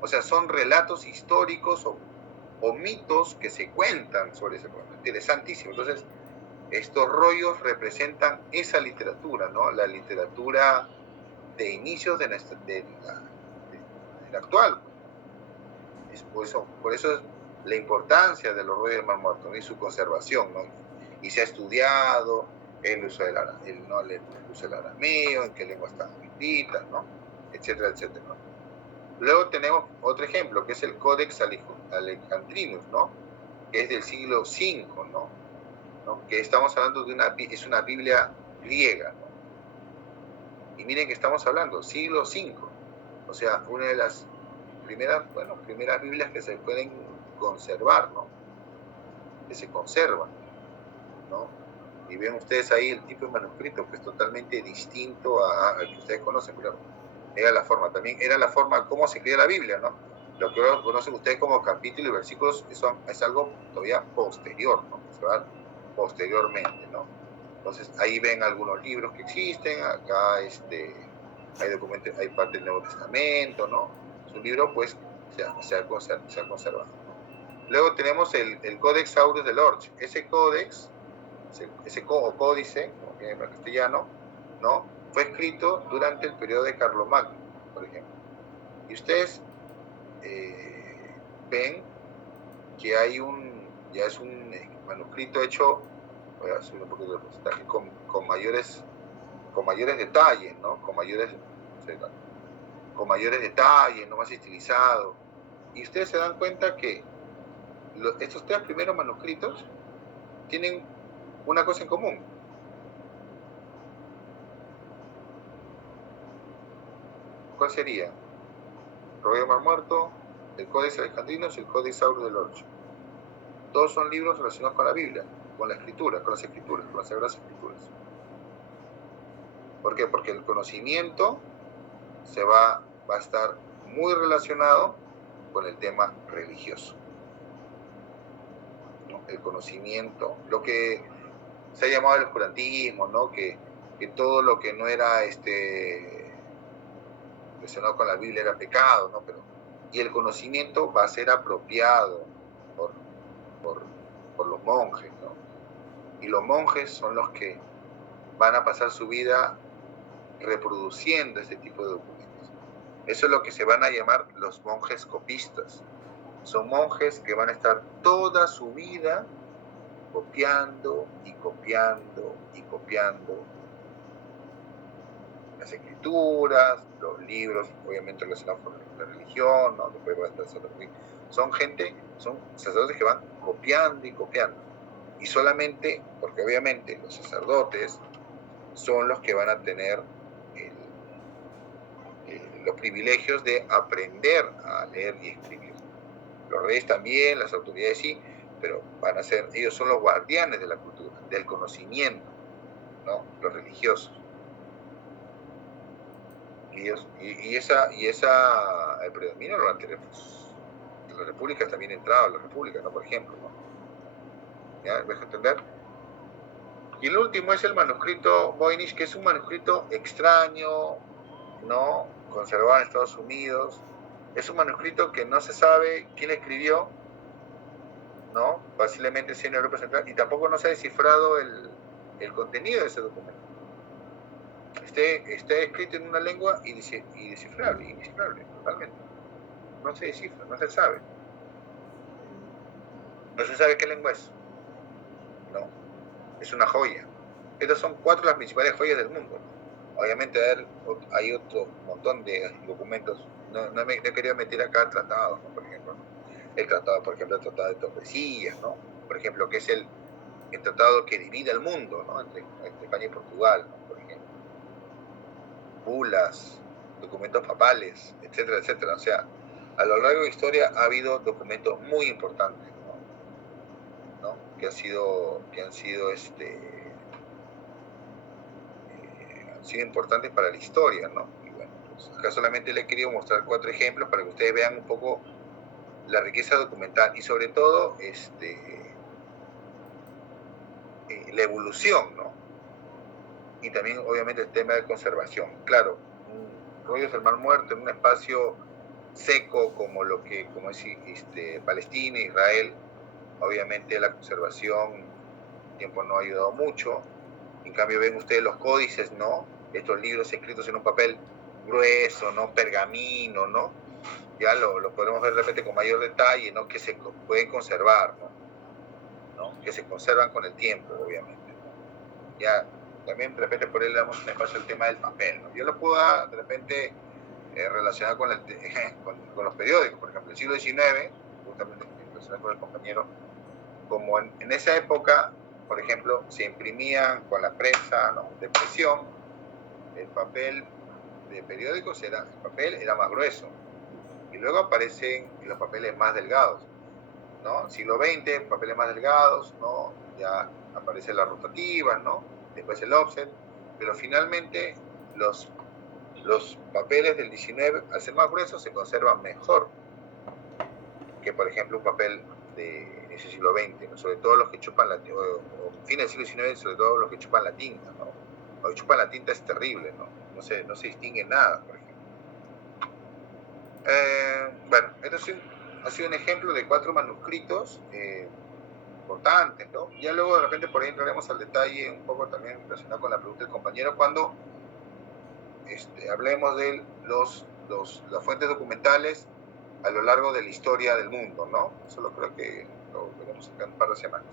O sea, son relatos históricos o mitos que se cuentan sobre ese problema. Interesantísimo. Entonces, estos rollos representan esa literatura, ¿no? La literatura de inicios de la actual. Por eso es la importancia de los rollos del Mar Muerto, ¿no? Y su conservación, ¿no? Y se ha estudiado el uso del arameo, en qué lengua están escritas, ¿no? Etcétera, etcétera, ¿no? Luego tenemos otro ejemplo, que es el Codex Alejandrinus, ¿no? Que es del siglo V, ¿no? Que estamos hablando es una Biblia griega, ¿no? Y miren que estamos hablando, siglo V, o sea, una de las primeras Biblias que se pueden conservar, ¿no? Que se conservan. ¿no? Y ven ustedes ahí el tipo de manuscrito que es totalmente distinto al que ustedes conocen, claro. Era la forma, también era la forma como se escribía la Biblia, ¿no? Lo que conocen ustedes como capítulos y versículos es algo todavía posterior, ¿no? Se va posteriormente, ¿no? Entonces ahí ven algunos libros que existen, acá hay documentos, hay parte del Nuevo Testamento, ¿no? Es un libro, pues, se ha conservado. Luego tenemos el Codex Aureus de Lorch. Ese códex, o códice, como viene en castellano, ¿no? Fue escrito durante el periodo de Carlomagno, por ejemplo. Y ustedes ven que ya es un manuscrito hecho, voy a subir un poquito de porcentaje, con mayores detalles, ¿no? Con mayores detalles, no más estilizado. Y ustedes se dan cuenta que estos tres primeros manuscritos tienen una cosa en común. ¿Cuál sería? Rollo de Mar Muerto, el Códex Alejandrinos y el Códex Aureus de Lorch. Todos son libros relacionados con la Biblia, con la escritura, con las escrituras, con las sagradas escrituras. ¿Por qué? Porque el conocimiento va a estar muy relacionado con el tema religioso, ¿no? El conocimiento, lo que se ha llamado el oscurantismo, ¿no? Que todo lo que no era relacionado con la Biblia era pecado, ¿no? Y el conocimiento va a ser apropiado por los monjes, ¿no? Y los monjes son los que van a pasar su vida reproduciendo este tipo de documentos. Eso es lo que se van a llamar los monjes copistas. Son monjes que van a estar toda su vida copiando y copiando y copiando las escrituras, los libros, obviamente relacionados con la religión, ¿no? Son sacerdotes que van copiando y copiando. Y solamente, porque obviamente los sacerdotes son los que van a tener los privilegios de aprender a leer y escribir. Los reyes también, las autoridades sí, pero ellos son los guardianes de la cultura, del conocimiento, ¿no? Los religiosos. Y esa el predominio durante las repúblicas también entraba, las repúblicas, ¿no? Por ejemplo, ¿no? ¿Ya? ¿Me dejo entender? Y el último es el manuscrito Voynich, que es un manuscrito extraño, ¿no? Conservado en Estados Unidos. Es un manuscrito que no se sabe quién escribió, ¿no? Fácilmente en Europa Central, y tampoco no se ha descifrado el contenido de ese documento. Está escrito en una lengua indescifrable, totalmente. No se descifra, no se sabe. No se sabe qué lengua es. No. Es una joya. Estas son 4 de las principales joyas del mundo. Obviamente hay otro montón de documentos. No he querido meter acá tratados, ¿no? Por ejemplo, ¿no? El tratado de Tordesillas, ¿no? Por ejemplo, que es el tratado que divide el mundo, ¿no? Entre España y Portugal, ¿no? Por ejemplo. Bulas, documentos papales, etcétera, etcétera. O sea, a lo largo de la historia ha habido documentos muy importantes, ¿no? Que han sido importantes para la historia, ¿no? Y bueno, pues acá solamente le he querido mostrar 4 ejemplos para que ustedes vean un poco la riqueza documental y sobre todo la evolución, ¿no? Y también obviamente el tema de conservación. Claro, Rollos del Mar Muerto en un espacio seco como es Palestina, Israel, obviamente la conservación, el tiempo no ha ayudado mucho. En cambio ven ustedes los códices, ¿no? Estos libros escritos en un papel grueso, ¿no? Pergamino, ¿no? Ya lo podemos ver de repente con mayor detalle, ¿no? Que se pueden conservar, ¿no? Que se conservan con el tiempo, obviamente, ¿no? Ya también de repente por ahí le damos un espacio al tema del papel, ¿no? Yo lo puedo de repente relacionar con los periódicos, por ejemplo, el siglo XIX, justamente relacionado con el compañero, como en esa época, por ejemplo, se imprimían con la prensa, ¿no? De presión, el papel de periódicos el papel era más grueso, y luego aparecen los papeles más delgados, ¿no? Siglo XX, papeles más delgados, ¿no? Ya aparece la rotativa, ¿no? Después el offset, pero finalmente los papeles del 19, al ser más gruesos, se conservan mejor que, por ejemplo, un papel de ese siglo XX, ¿no? Sobre todo los que chupan la tinta, o fin del siglo XIX, sobre todo los que chupan la tinta, ¿no? Los que chupan la tinta es terrible, ¿no? No se distingue nada, por ejemplo. Bueno, esto ha sido un ejemplo de 4 manuscritos importantes, ¿no? Ya luego de repente por ahí entraremos al detalle un poco también relacionado con la pregunta del compañero cuando hablemos de las fuentes documentales a lo largo de la historia del mundo, ¿no? Eso lo creo que lo veremos acá en un par de semanas.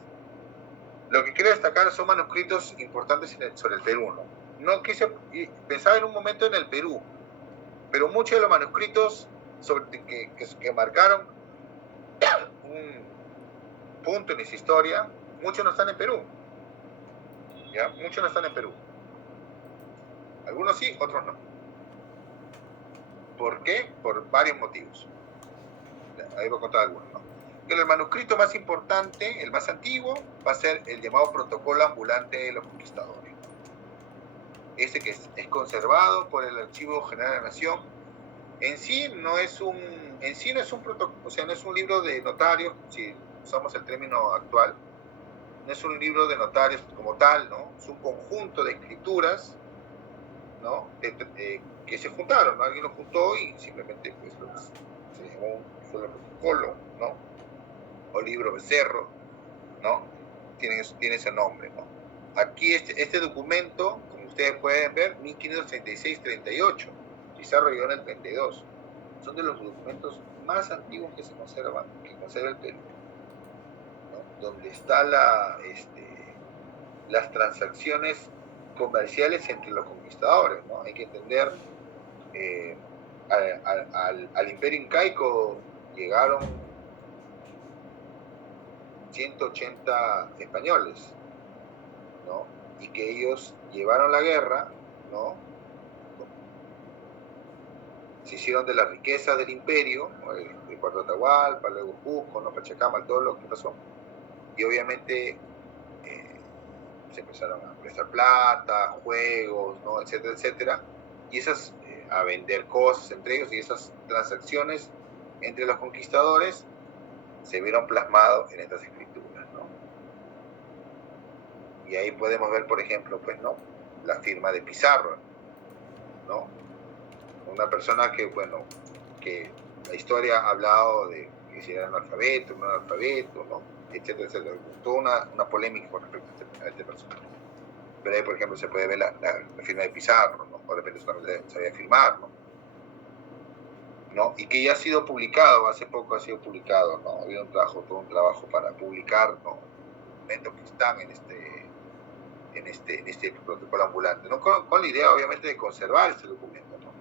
Lo que quiero destacar son manuscritos importantes sobre el Perú, ¿no? Pensaba en un momento en el Perú, pero muchos de los manuscritos que marcaron un punto en esa historia, muchos no están en Perú. ¿Ya? Muchos no están en Perú. Algunos sí, otros no. ¿Por qué? Por varios motivos. Ahí voy a contar algunos, ¿no? Que el manuscrito más importante, el más antiguo, va a ser el llamado Protocolo Ambulante de los Conquistadores. Este que es conservado por el Archivo General de la Nación. En sí no es un protocolo, o sea, no es un libro de notarios, si usamos el término actual, no es un libro de notarios como tal, ¿no? Es un conjunto de escrituras, ¿no? Que se juntaron, ¿no? Alguien lo juntó y simplemente pues, se llamó un solo protocolo, ¿no? O libro Becerro, ¿no? Tiene ese nombre, ¿no? Aquí este documento, como ustedes pueden ver, 1536-38, Pizarro llegó en el 32. Son de los documentos más antiguos que conserva el Perú, ¿no? Donde está las transacciones comerciales entre los conquistadores, ¿no? Hay que entender, al Imperio Incaico llegaron 180 españoles, ¿no? Y que ellos llevaron la guerra, ¿no? Se hicieron de las riquezas del imperio, de Puerto Atahualpa, luego Cusco, ¿no? Pachacamac, todo lo que pasó. Y obviamente se empezaron a prestar plata, juegos, ¿no? Etcétera, etcétera. Y a vender cosas entre ellos, y esas transacciones entre los conquistadores se vieron plasmados en estas escrituras, ¿no? Y ahí podemos ver, por ejemplo, pues, ¿no? La firma de Pizarro, ¿no? Una persona que la historia ha hablado de que si era analfabeto, no analfabeto, ¿no? Etcétera, etcétera. Toda una polémica con respecto a este personaje. Pero ahí, por ejemplo, se puede ver la firma de Pizarro, ¿no? O de repente solamente sabía firmar, ¿no? Y que ya ha sido publicado, hace poco ha sido publicado, ¿no? Ha habido todo un trabajo para publicar, ¿no? Documentos que están en este protocolo ambulante, ¿no? Con la idea, obviamente, de conservar este documento, ¿no?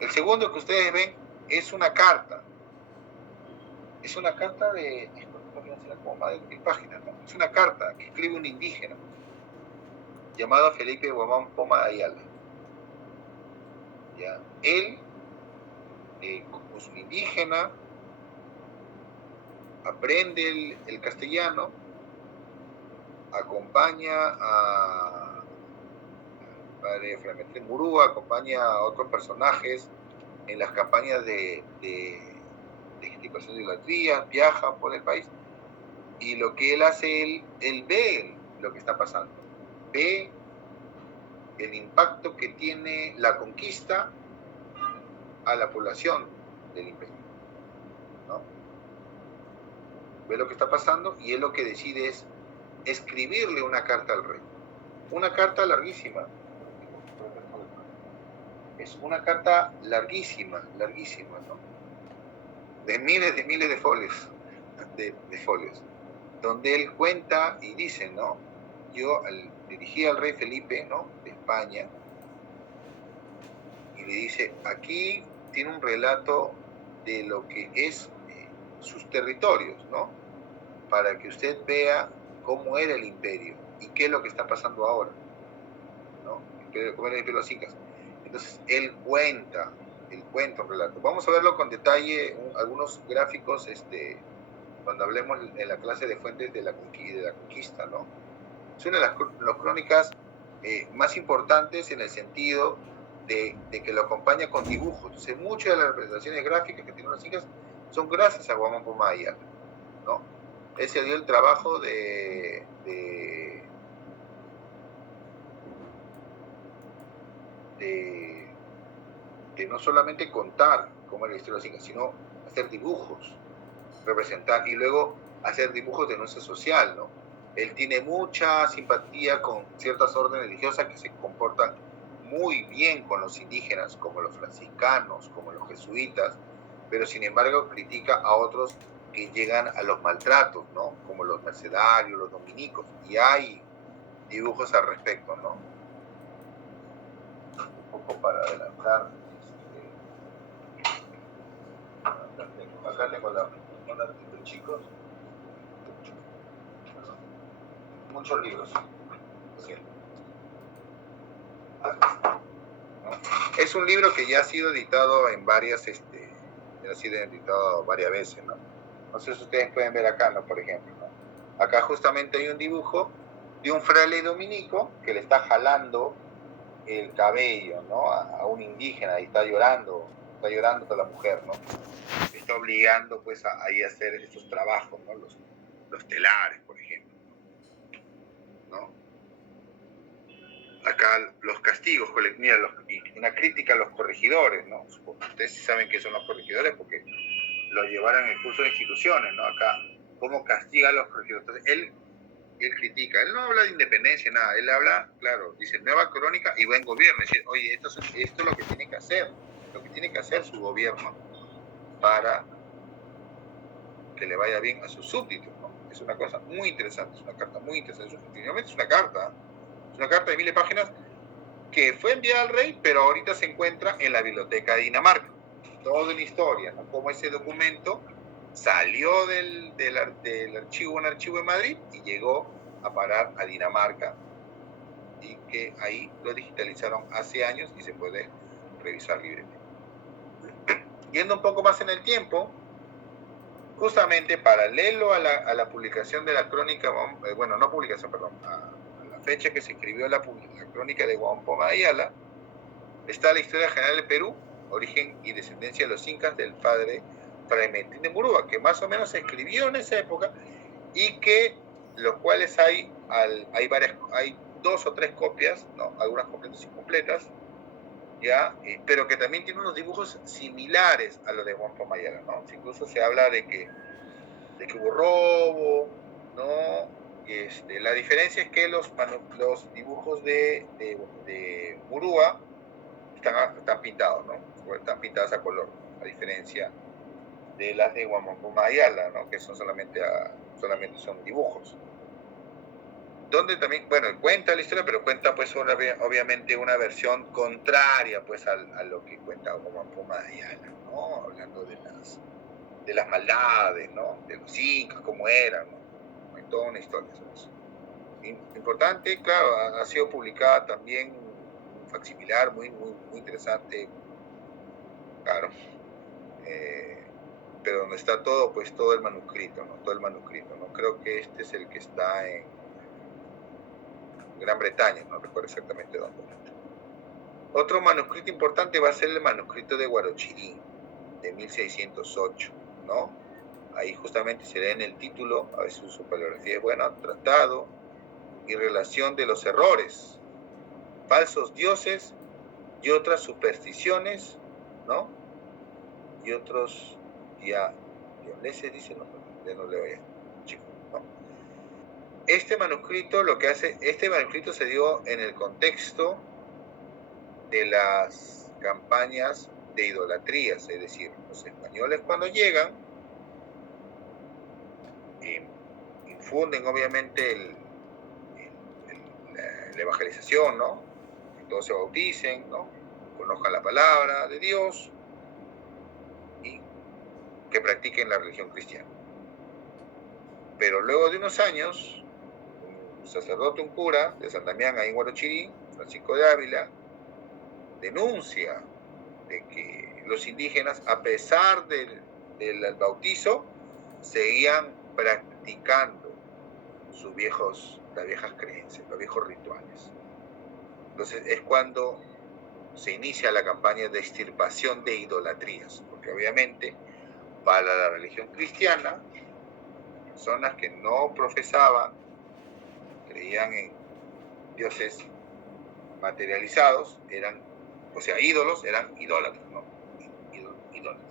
El segundo que ustedes ven es una carta. Es una carta de como más de 1000 páginas, ¿no? Es una carta que escribe un indígena llamado Felipe Guamán Poma de Ayala. ¿Ya? Él, como es un indígena, aprende el castellano, acompaña a padre Flamentre Murúa, acompaña a otros personajes en las campañas de extirpación de idolatría, viaja por el país, y lo que él hace, él ve lo que está pasando, ve el impacto que tiene la conquista a la población del imperio, ¿no? Ve lo que está pasando y él lo que decide es escribirle una carta al rey, una carta larguísima. Es una carta larguísima, ¿no? De miles de folios, de folios, donde él cuenta y dice, ¿no? Yo dirigí al rey Felipe, ¿no? De España, y le dice, aquí tiene un relato de lo que es sus territorios, ¿no? Para que usted vea cómo era el imperio y qué es lo que está pasando ahora, ¿no? Cómo era el imperio de los incas. Entonces, él cuenta un relato. Vamos a verlo con detalle, algunos gráficos cuando hablemos en la clase de fuentes de la conquista, ¿no? Es una de las crónicas más importantes en el sentido de que lo acompaña con dibujos. Entonces, muchas de las representaciones gráficas que tienen los incas son gracias a Guamán Pomá Ayala, ¿no? Él se dio el trabajo de no solamente contar cómo era la historia de los incas, sino hacer dibujos, representar, y luego hacer dibujos de denuncia social, ¿no? Él tiene mucha simpatía con ciertas órdenes religiosas que se comportan muy bien con los indígenas, como los franciscanos, como los jesuitas, pero sin embargo critica a otros que llegan a los maltratos, ¿no? Como los mercedarios, los dominicos, y hay dibujos al respecto, ¿no? Un poco para adelantar. Acá tengo la de chicos. Muchos libros. Sí. ¿No? Es un libro que ya ha sido editado en varias, ya ha sido editado varias veces, ¿no? No sé si ustedes pueden ver acá, ¿no? Por ejemplo, ¿no? Acá justamente hay un dibujo de un fraile dominico que le está jalando el cabello, ¿no? A un indígena y está llorando a la mujer, ¿no? Está obligando pues a hacer estos trabajos, ¿no? Los telares, por ejemplo, ¿no? Acá los castigos, mira, una crítica a los corregidores, ¿no? Ustedes saben que son los corregidores porque lo llevaron en el curso de instituciones, ¿no? Acá, cómo castiga a los corregidores. Entonces, él critica, él no habla de independencia, nada, él habla, claro, dice nueva crónica y buen gobierno, es decir, oye, esto es lo que tiene que hacer su gobierno para que le vaya bien a sus súbditos, ¿no? Es una cosa muy interesante, es una carta muy interesante, definitivamente es una carta de 1000 páginas que fue enviada al rey, pero ahorita se encuentra en la biblioteca de Dinamarca. Toda una historia, ¿no? Cómo ese documento salió del archivo, un archivo en Madrid, y llegó a parar a Dinamarca, y que ahí lo digitalizaron hace años y se puede revisar libremente. Yendo un poco más en el tiempo, justamente paralelo a la publicación de la crónica, bueno, no publicación, perdón, a la fecha que se escribió la crónica de Guamán Pomá Ayala, está la historia general del Perú, origen y descendencia de los incas, del padre Fray Mentín de Murúa, que más o menos se escribió en esa época, y que los cuales hay 2 o 3 copias, ¿no? Algunas completas y incompletas, ¿ya? Pero que también tiene unos dibujos similares a los de Guamán Pomá Ayala, ¿no? Incluso se habla de que hubo robo, ¿no? La diferencia es que los dibujos de Murúa están pintados, ¿no? Están pintadas a color, a diferencia de las de Guamán Pomá Ayala, ¿no? Que son solamente son dibujos. Donde también, bueno, cuenta la historia, pero cuenta pues obviamente una versión contraria pues a lo que cuenta Guamán Pomá Ayala, ¿no? Hablando de las maldades, ¿no? De los incas, cómo eran, ¿no? Hay toda una historia sobre eso. Importante, claro, ha sido publicada también un facsimilar muy interesante, claro, pero donde está todo, pues todo el manuscrito, ¿no? Todo el manuscrito, ¿no? Creo que este es el que está en Gran Bretaña, no recuerdo exactamente dónde. Otro manuscrito importante va a ser el manuscrito de Huarochirí, de 1608, ¿no? Ahí justamente se lee en el título, a veces su paleografía es buena, tratado y relación de los errores, falsos dioses y otras supersticiones, ¿no? Y otros diableses, dice, no, ya no leo ya, chico, ¿no? Este manuscrito se dio en el contexto de las campañas de idolatrías, es decir, los españoles cuando llegan infunden obviamente la evangelización, ¿no? Que todos se bauticen, ¿no? Conozcan la palabra de Dios y que practiquen la religión cristiana. Pero luego de unos años, un sacerdote, un cura de San Damián, ahí en Huarochirí, Francisco de Ávila, denuncia de que los indígenas, a pesar del bautizo, seguían practicando las viejas creencias, los viejos rituales. Entonces es cuando se inicia la campaña de extirpación de idolatrías, porque obviamente para la religión cristiana, personas que no profesaban, creían en dioses materializados, ídolos, eran idólatras, ¿no? Idólatras.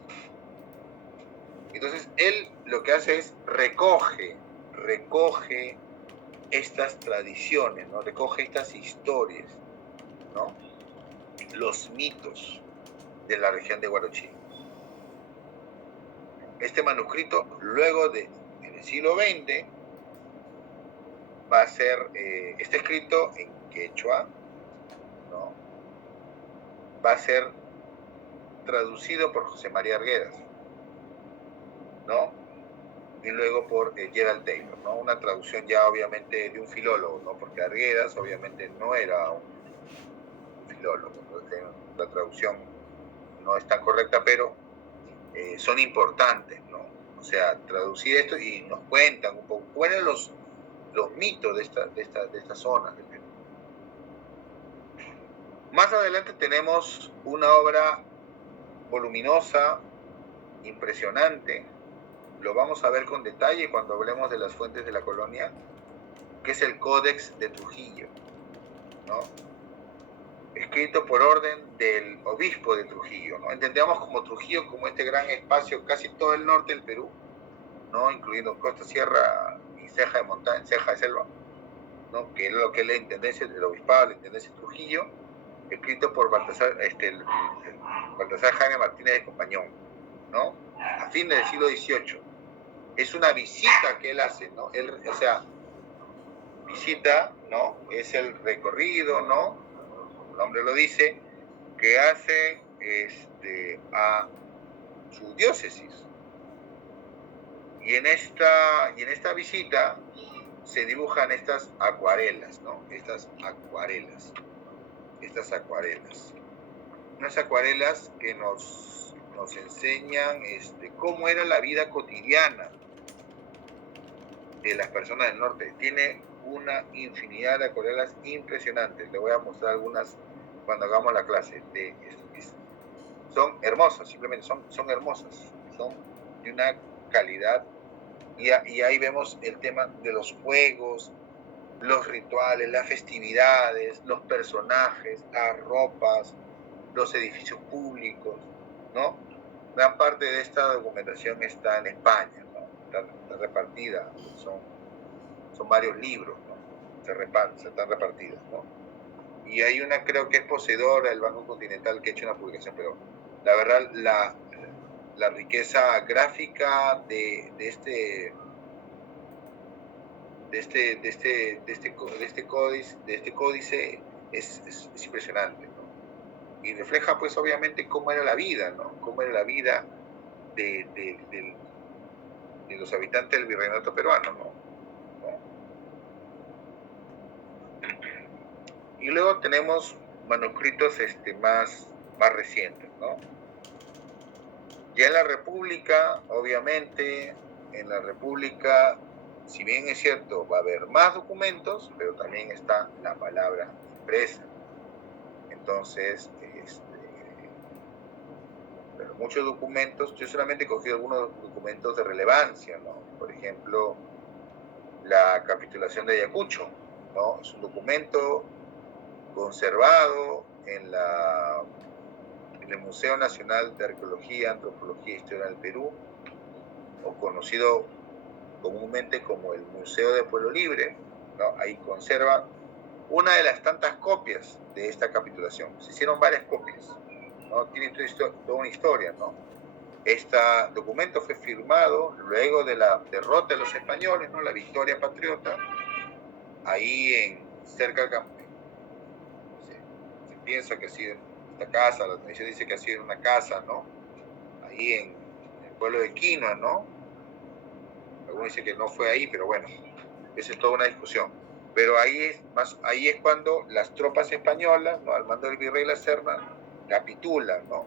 Entonces él lo que hace es recoge estas tradiciones, ¿no? Recoge estas historias, ¿no? Los mitos de la región de Huarochirí. Este manuscrito, luego en el siglo XX, va a ser, está escrito en quechua, ¿no? Va a ser traducido por José María Arguedas, ¿no? Y luego por Gerald Taylor, ¿no? Una traducción ya obviamente de un filólogo, ¿no? Porque Arguedas obviamente no era un filólogo, entonces la traducción no es tan correcta, pero son importantes, ¿no? O sea, traducir esto y nos cuentan un poco cuáles son los mitos de esta zona del Perú. Más adelante tenemos una obra voluminosa, impresionante, lo vamos a ver con detalle cuando hablemos de las fuentes de la colonia, que es el Códex de Trujillo, ¿no? Escrito por orden del obispo de Trujillo, ¿no? Entendemos como Trujillo como este gran espacio, casi todo el norte del Perú, ¿no? Incluyendo costa, sierra y ceja de montaña, ceja de selva, ¿no? Que es lo que es la intendencia del obispado, la intendencia de Trujillo, escrito por Baltasar Jaime Martínez de Compañón, ¿no? A fines del siglo XVIII. Es una visita que él hace, ¿no? Visita, ¿no? Es el recorrido, ¿no? El nombre lo dice, que hace a su diócesis. Y en esta visita se dibujan estas acuarelas, ¿no? Estas acuarelas. Unas acuarelas que nos enseñan cómo era la vida cotidiana de las personas del norte. Tiene una infinidad de acuarelas impresionantes. Le voy a mostrar algunas cuando hagamos la clase. Son hermosas, simplemente son hermosas. Son de una calidad. Y ahí vemos el tema de los juegos, los rituales, las festividades, los personajes, las ropas, los edificios públicos, ¿no? Gran parte de esta documentación está en España, ¿no? Está repartida, son varios libros, ¿no? Están repartidos, ¿no? Y hay una, creo que es poseedora del Banco Continental, que ha hecho una publicación, pero la verdad, la riqueza gráfica de este códice es impresionante, ¿no? Y refleja pues obviamente cómo era la vida, ¿no? Cómo era la vida de los habitantes del virreinato peruano, ¿no? Y luego tenemos manuscritos más recientes, ¿no? Ya en la República, obviamente, si bien es cierto, va a haber más documentos, pero también está la palabra impresa. Entonces, pero muchos documentos, yo solamente he cogido algunos documentos de relevancia, ¿no? Por ejemplo, la capitulación de Ayacucho, ¿no? Es un documento conservado en el Museo Nacional de Arqueología, Antropología e Historia del Perú, o conocido comúnmente como el Museo de Pueblo Libre, ¿no? Ahí conserva una de las tantas copias de esta capitulación. Se hicieron varias copias, ¿no? Tiene toda una historia, ¿no? Este documento fue firmado luego de la derrota de los españoles, ¿no? La victoria patriota, ahí cerca de se piensa que ha sido esta casa, la tradición dice que ha sido una casa, ¿no? Ahí en el pueblo de Quinoa, ¿no? Algunos dicen que no fue ahí, pero bueno, esa es toda una discusión. Pero ahí es cuando las tropas españolas, ¿no? Al mando del virrey La Serna, capitulan, ¿no?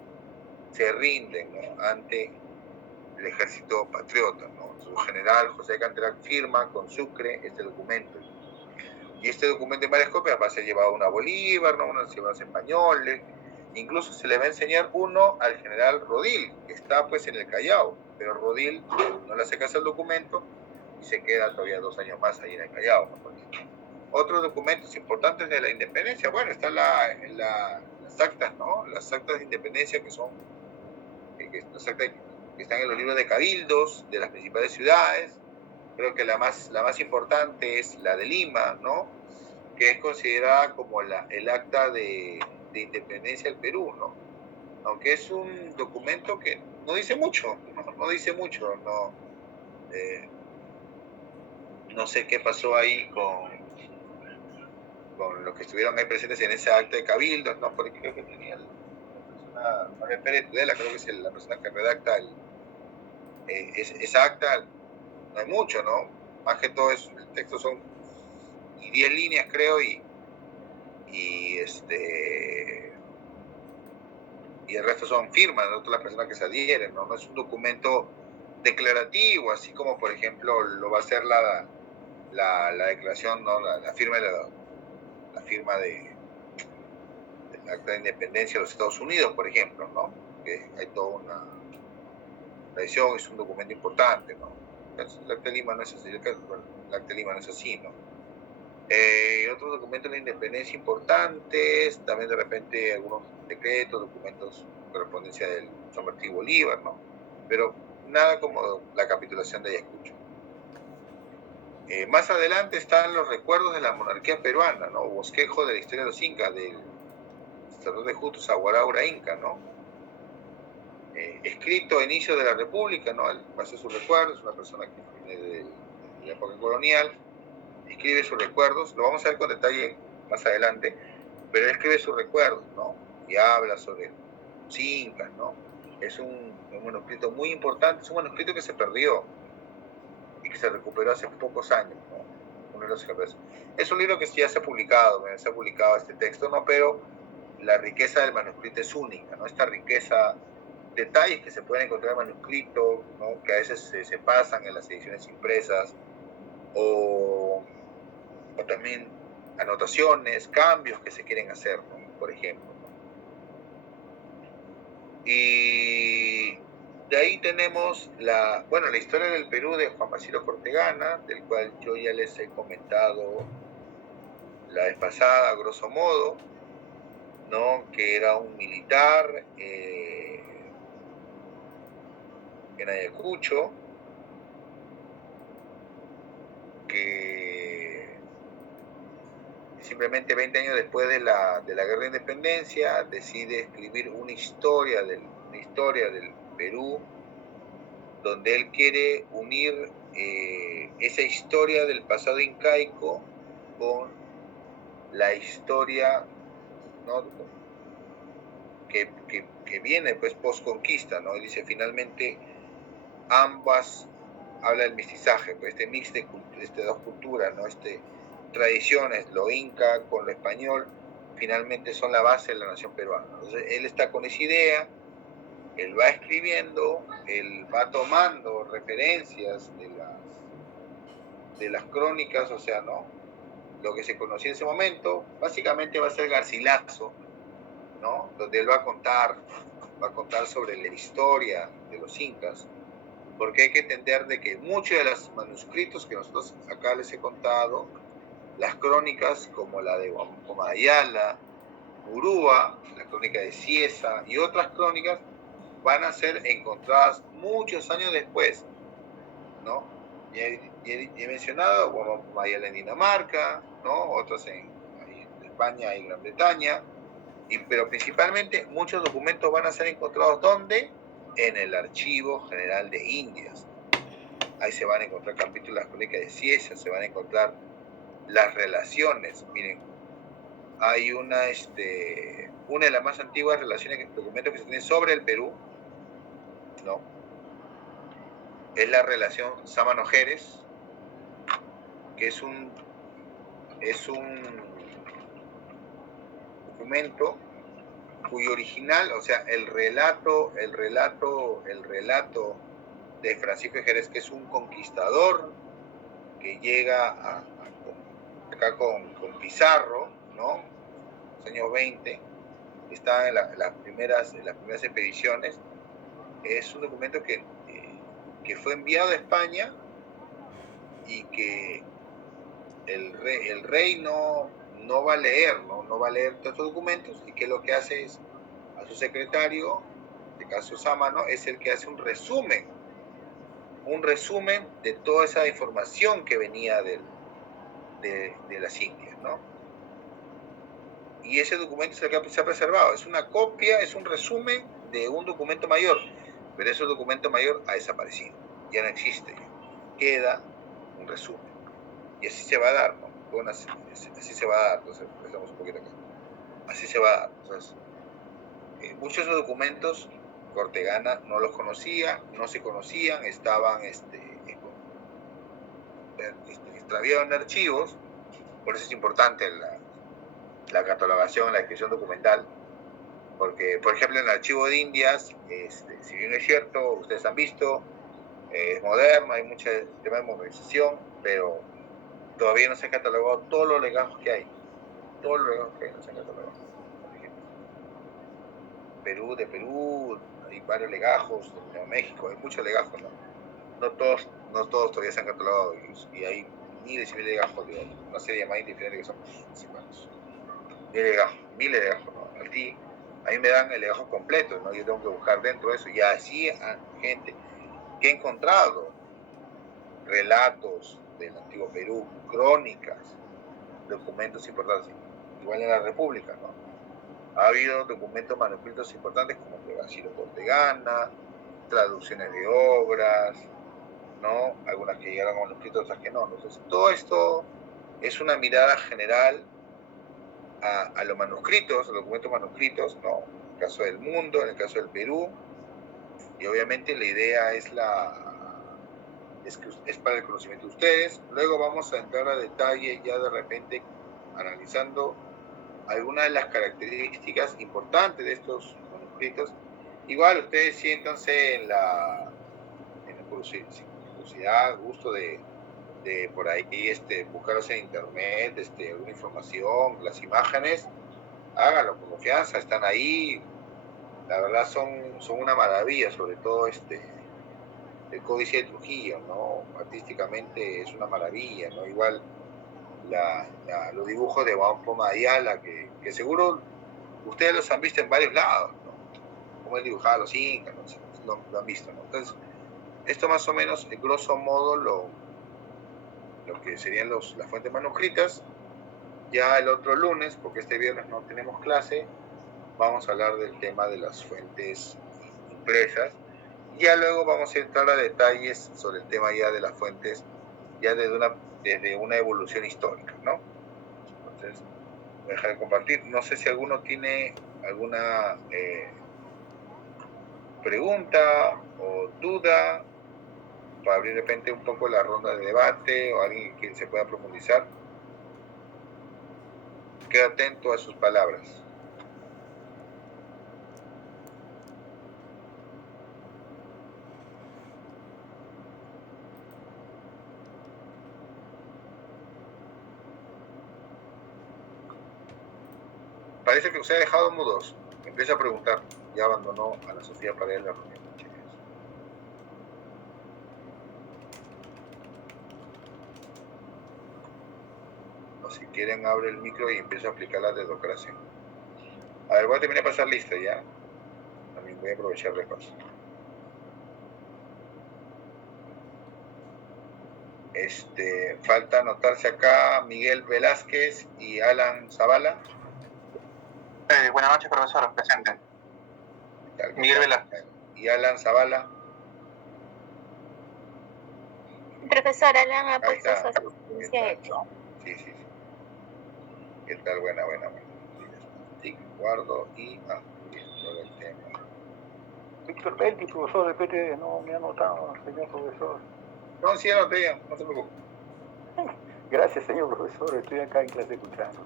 Se rinden, ¿no? Ante el ejército patriota, ¿no? Su general José Canterac firma con Sucre este documento. Y este documento en varias copias va a ser llevado a una Bolívar, ¿no? Unas llevadas españoles. Incluso se le va a enseñar uno al general Rodil, que está pues en el Callao, pero Rodil no le hace caso al documento y se queda todavía 2 años más ahí en el Callao, ¿no? Otros documentos importantes de la independencia, bueno, están las actas, ¿no? Las actas de independencia que son, las actas que están en los libros de cabildos de las principales ciudades. Creo que la más importante es la de Lima, ¿no? Que es considerada como el acta de independencia del Perú, ¿no? Aunque es un documento que no dice mucho, no dice mucho, no. No sé qué pasó ahí con los que estuvieron ahí presentes en ese acta de cabildos, ¿no? Porque creo que tenía la persona, Manuel Pérez Tudela, creo que es la persona que redacta esa acta. No hay mucho, ¿no? Más que todo el texto son 10 líneas, creo, y el resto son firmas de todas las personas que se adhieren, ¿no? No es un documento declarativo, así como, por ejemplo, lo va a ser la declaración, ¿no? La firma del Acta de Independencia de los Estados Unidos, por ejemplo, ¿no? Que hay toda una tradición, es un documento importante, ¿no? El Acta de Lima no es así, el Acta de Lima no es así, ¿no? Otros documentos de la independencia importantes, también de repente algunos decretos, documentos de correspondencia del San Martín Bolívar, ¿no? Pero nada como la capitulación de Ayacucho. Más adelante están los recuerdos de la monarquía peruana, ¿no? Bosquejo de la historia de los incas, del sacerdote justo Saguaraura Inca, ¿no? Escrito a inicio de la República, ¿no? Él pasó sus recuerdos, una persona que viene de la época colonial, escribe sus recuerdos, lo vamos a ver con detalle más adelante, pero él escribe sus recuerdos, ¿no? Y habla sobre los incas, ¿no? Es un manuscrito muy importante, es un manuscrito que se perdió y que se recuperó hace pocos años, ¿no? Uno de los ejemplos. Es un libro que ya se ha publicado este texto, ¿no? Pero la riqueza del manuscrito es única, ¿no? Esta riqueza, detalles que se pueden encontrar en el manuscrito, ¿no? Que a veces se pasan en las ediciones impresas, o también anotaciones, cambios que se quieren hacer, ¿no? Por ejemplo. Y de ahí tenemos la historia del Perú de Juan Basilio Cortegana, del cual yo ya les he comentado la vez pasada, a grosso modo, ¿no? Que era un militar en Ayacucho, que simplemente 20 años después de la Guerra de Independencia decide escribir una historia del Perú, donde él quiere unir esa historia del pasado incaico con la historia, ¿no? que viene pues post-conquista, ¿no? Y dice, finalmente ambas habla del mestizaje, pues este mix de dos culturas, ¿no? Tradiciones, lo inca con lo español, finalmente son la base de la nación peruana. Entonces él está con esa idea, él va escribiendo, él va tomando referencias de las crónicas, o sea, ¿no? Lo que se conocía en ese momento, básicamente va a ser Garcilaso, ¿no? Donde él va a contar sobre la historia de los incas, porque hay que entender de que muchos de los manuscritos que nosotros acá les he contado, las crónicas como la de Huamayala, Urúa, la crónica de Cieza y otras crónicas van a ser encontradas muchos años después, ¿no? Y he mencionado Huamayala en Dinamarca, ¿no? Otras en España y Gran Bretaña, pero principalmente muchos documentos van a ser encontrados ¿dónde? En el Archivo General de Indias. Ahí se van a encontrar capítulos de la crónica de Cieza, se van a encontrar las relaciones. Miren, hay una de las más antiguas relaciones, documentos que se tiene sobre el Perú, ¿no? Es la relación Sámano-Jerez, que es un documento cuyo original, o sea, el relato de Francisco de Jerez, que es un conquistador que llega acá con Pizarro, ¿no? En los años 20, está en las primeras expediciones. Es un documento que fue enviado a España y que el rey no va a leer, no va a leer todos estos documentos, y que lo que hace es a su secretario, en este caso Sámano, es el que hace un resumen de toda esa información que venía de las Indias, ¿no? Y ese documento es el que se ha preservado. Es una copia, es un resumen de un documento mayor, pero ese documento mayor ha desaparecido, ya no existe, queda un resumen. Y así se va a dar, ¿no? Bueno, así se va a dar. Entonces, empezamos un poquito acá. Así se va a dar. Entonces, muchos de esos documentos Ortegana no los conocía, no se conocían, estaban extraviados en archivos. Por eso es importante la catalogación, la descripción documental, porque, por ejemplo, en el archivo de Indias, si bien es cierto, ustedes han visto, es moderno, hay mucho tema de modernización, pero todavía no se han catalogado todos los legajos que hay. Todos los legajos que hay no se han catalogado. De Perú, hay varios legajos, de México, hay muchos legajos, ¿no? No todos todavía se han catalogado, y hay miles y miles de legajos, de una serie de más diferentes que son principales. Miles de legajos, ¿no? A mí me dan el legajo completo, ¿no? Yo tengo que buscar dentro de eso, y así hay gente que ha encontrado relatos del antiguo Perú, crónicas, documentos importantes, igual en la República, ¿no? Ha habido documentos manuscritos importantes como el de Basilio Ortegana, traducciones de obras, ¿no? Algunas que llegaron a manuscritos, otras que no. Entonces, todo esto es una mirada general a los manuscritos, a los documentos manuscritos, ¿no? En el caso del mundo, en el caso del Perú, y obviamente la idea es para el conocimiento de ustedes. Luego vamos a entrar a detalle ya de repente analizando algunas de las características importantes de estos manuscritos. Igual ustedes siéntanse en la curiosidad, gusto de por ahí buscarlos en internet, alguna información, las imágenes, háganlo con confianza, están ahí. La verdad son una maravilla, sobre todo el Códice de Trujillo, ¿no? Artísticamente es una maravilla, ¿no? Igual los dibujos de Juan Poma Ayala, que seguro ustedes los han visto en varios lados, ¿no? Como él dibujaba a los incas, ¿no? Lo han visto, ¿no? Entonces, esto más o menos, en grosso modo, lo que serían las fuentes manuscritas. Ya el otro lunes, porque este viernes no tenemos clase, vamos a hablar del tema de las fuentes impresas. Ya luego vamos a entrar a detalles sobre el tema ya de las fuentes, ya desde una evolución histórica, ¿no? Entonces, voy a dejar de compartir. No sé si alguno tiene alguna pregunta o duda para abrir de repente un poco la ronda de debate, o alguien que se pueda profundizar. Queda atento a sus palabras. Parece que usted ha dejado mudos. Empieza a preguntar. Ya abandonó a la Sofía para ir a la reunión. O si quieren, abre el micro y empieza a aplicar la dedocracia. A ver, voy a terminar de pasar lista ya. También voy a aprovechar de paso. Falta anotarse acá Miguel Velázquez y Alan Zavala. Buenas noches, profesor. Presente. Miguel Velázquez. Y Alan Zavala. Profesor, Alan ha puesto su asistencia hecho. Sí. ¿Qué tal? Buena. Sí, guardo y todo el tema. Víctor Belti, profesor, repite, no me ha notado, señor profesor. No, sí, anoté ya, no se preocupe. Gracias, señor profesor, estoy acá en clase escuchando.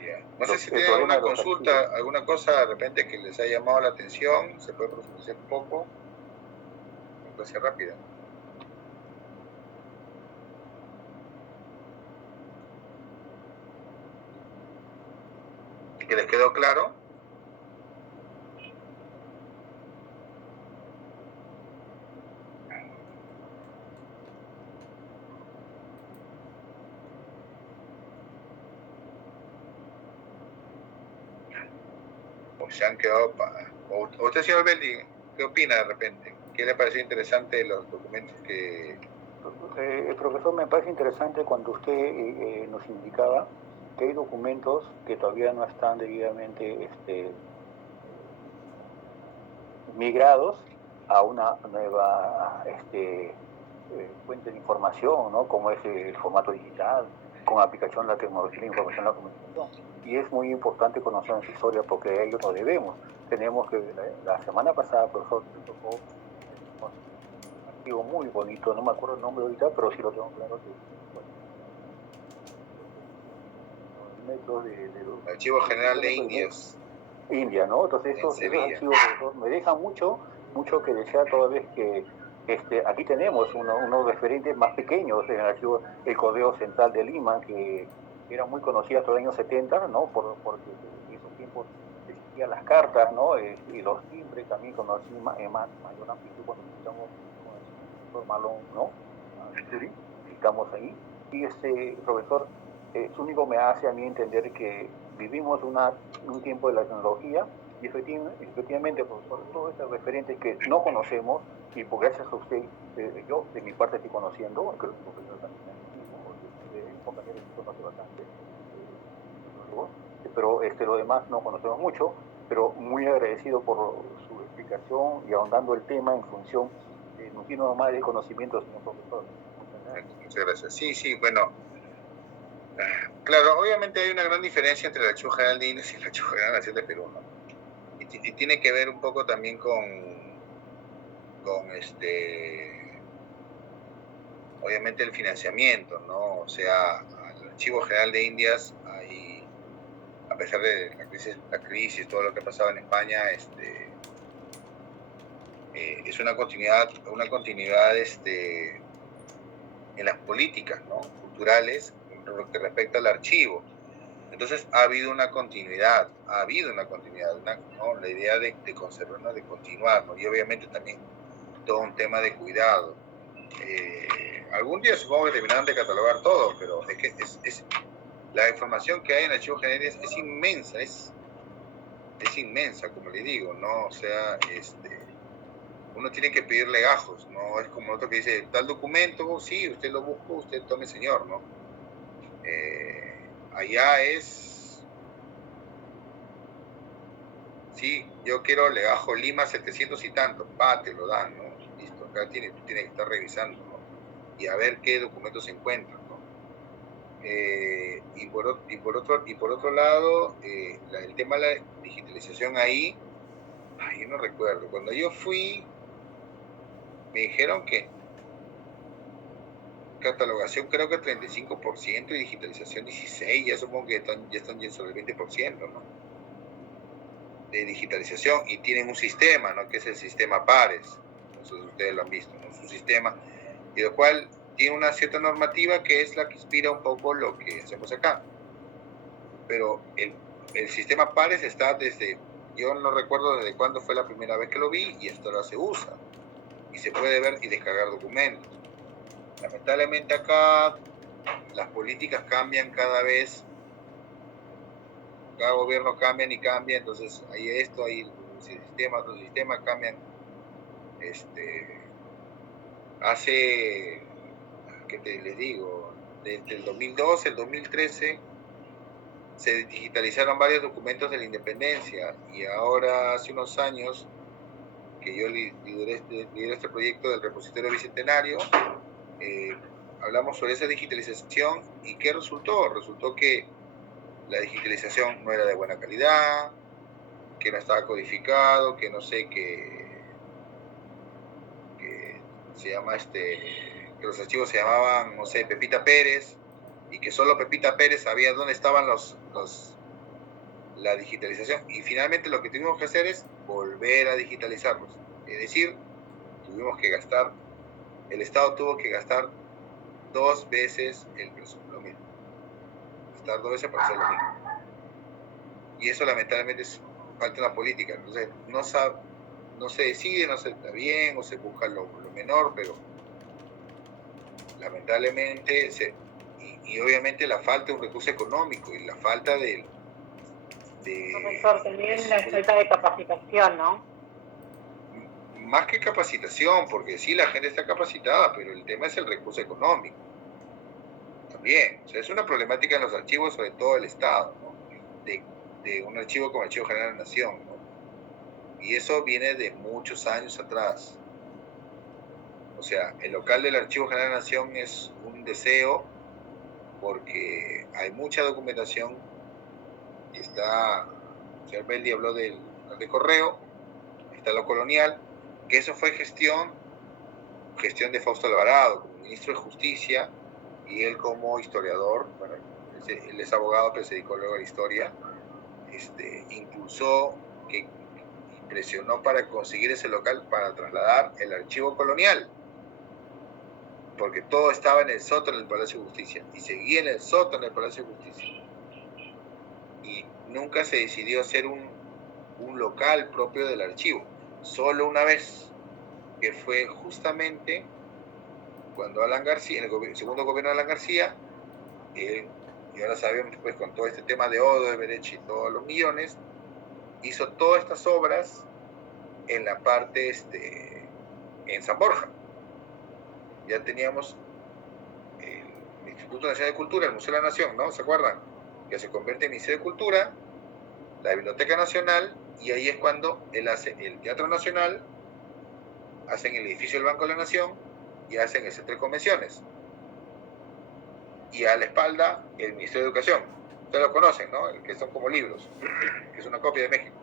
Yeah. No sé si tienen alguna consulta, alguna cosa de repente que les haya llamado la atención, se puede profundizar un poco. Una clase rápida. que les quedó claro. O se han quedado... O usted, señor Beldi, ¿qué opina de repente? ¿Qué le pareció interesante de los documentos que... Profesor, me parece interesante cuando usted nos indicaba que hay documentos que todavía no están debidamente migrados a una nueva fuente de información, ¿no? Como es el formato digital, con aplicación de la tecnología, la información, la comunicación. Y es muy importante conocer nuestra historia porque a ello nos debemos. Tenemos que, la semana pasada, profesor, me tocó un archivo muy bonito, no me acuerdo el nombre ahorita, pero sí lo tengo claro. Archivo General de Indias. India, ¿no? Entonces estos archivos, profesor, me dejan mucho que desear toda vez que aquí tenemos unos referentes más pequeños en el archivo, el Correo Central de Lima, que era muy conocida hasta los años 70, ¿no? Porque en esos tiempos existían las cartas, ¿no? Y los timbres también conocí mayor amplitud cuando visitamos con el profesor Malón, ¿no? Estamos ahí. Y profesor, eso único me hace a mí entender que vivimos un tiempo de la tecnología y efectivamente, profesor, todos estos referentes que no conocemos, y por gracias a usted, yo de mi parte estoy conociendo, creo que el profesor también el compañero conoce bastante, pero lo demás no conocemos mucho, pero muy agradecido por su explicación y ahondando el tema en función de nutrirnos más de conocimiento, señor profesor. Muchas gracias. Sí, bueno. Claro, obviamente hay una gran diferencia entre el Archivo General de Indias y el Archivo General Nacional de Perú, ¿no? Y tiene que ver un poco también con obviamente el financiamiento, ¿no? O sea, al Archivo General de Indias, a pesar de la crisis, todo lo que ha pasado en España, es una continuidad en las políticas, ¿no? Culturales, lo que respecta al archivo. Entonces ha habido una continuidad, ¿no? La idea de conservar, ¿no? De continuar, ¿no? Y obviamente también todo un tema de cuidado. Algún día supongo que terminarán de catalogar todo, pero es que la información que hay en el archivo general es inmensa, es inmensa, como le digo, ¿no? O sea, uno tiene que pedir legajos, ¿no? Es como otro que dice, tal documento, sí, usted lo busca, usted tome señor, ¿no? Allá es, sí, yo quiero legajo Lima 700 y tanto, te lo dan, ¿no? Listo, acá tú tienes que estar revisando, ¿no? Y a ver qué documentos se encuentran, ¿no? Y por otro lado, el tema de la digitalización ahí, yo no recuerdo, cuando yo fui, me dijeron que catalogación creo que 35% y digitalización 16%, ya supongo que ya están sobre el 20%, ¿no? De digitalización, y tienen un sistema, ¿no? Que es el sistema PARES, no sé si ustedes lo han visto, ¿no? Es un sistema, y lo cual tiene una cierta normativa que es la que inspira un poco lo que hacemos acá. Pero el sistema PARES está desde, yo no recuerdo desde cuándo fue la primera vez que lo vi, y hasta ahora se usa, y se puede ver y descargar documentos. Lamentablemente acá las políticas cambian cada vez, cada gobierno cambia y cambia, entonces hay esto, hay otro sistema, cambian. Hace, les digo, desde el 2012, el 2013, se digitalizaron varios documentos de la independencia, y ahora hace unos años que yo lideré este proyecto del repositorio bicentenario, hablamos sobre esa digitalización, y ¿qué resultó? Resultó que la digitalización no era de buena calidad, que no estaba codificado, que no sé, que se llama que los archivos se llamaban, no sé, Pepita Pérez, y que solo Pepita Pérez sabía dónde estaban la digitalización, y finalmente lo que tuvimos que hacer es volver a digitalizarlos, es decir, el Estado tuvo que gastar 2 veces el presupuesto, lo mismo, gastar 2 veces para hacer lo mismo. Y eso lamentablemente es falta de una política. Entonces no se decide, no se está bien, o se busca lo menor, pero lamentablemente y obviamente la falta de un recurso económico y la falta de profesor, también la falta de capacitación, ¿no? Más que capacitación, porque sí, la gente está capacitada, pero el tema es el recurso económico. También, o sea, es una problemática en los archivos, sobre todo del Estado, ¿no? De un archivo como el Archivo General de la Nación, ¿no? Y eso viene de muchos años atrás. O sea, el local del Archivo General de la Nación es un deseo porque hay mucha documentación. Y está, el señor Beldi habló del de correo, está lo colonial, que eso fue gestión de Fausto Alvarado como ministro de Justicia, y él como historiador, bueno, él es abogado pero se dedicó luego a la historia, impulsó y presionó para conseguir ese local para trasladar el archivo colonial, porque todo estaba en el sótano del Palacio de Justicia y seguía en el sótano del Palacio de Justicia, y nunca se decidió hacer un local propio del archivo, solo una vez, que fue justamente cuando Alan García, en el segundo gobierno de Alan García, y ahora sabemos, pues, con todo este tema de Odebrecht y todos los millones, hizo todas estas obras en la parte, en San Borja. Ya teníamos el Instituto Nacional de Cultura, el Museo de la Nación, ¿no? ¿Se acuerdan? Que se convierte en Ministerio de Cultura, la Biblioteca Nacional, y ahí es cuando él hace el Teatro Nacional, hacen el edificio del Banco de la Nación y hacen el Centro de Convenciones. Y a la espalda, el Ministerio de Educación. Ustedes lo conocen, ¿no? El que son como libros, que es una copia de México.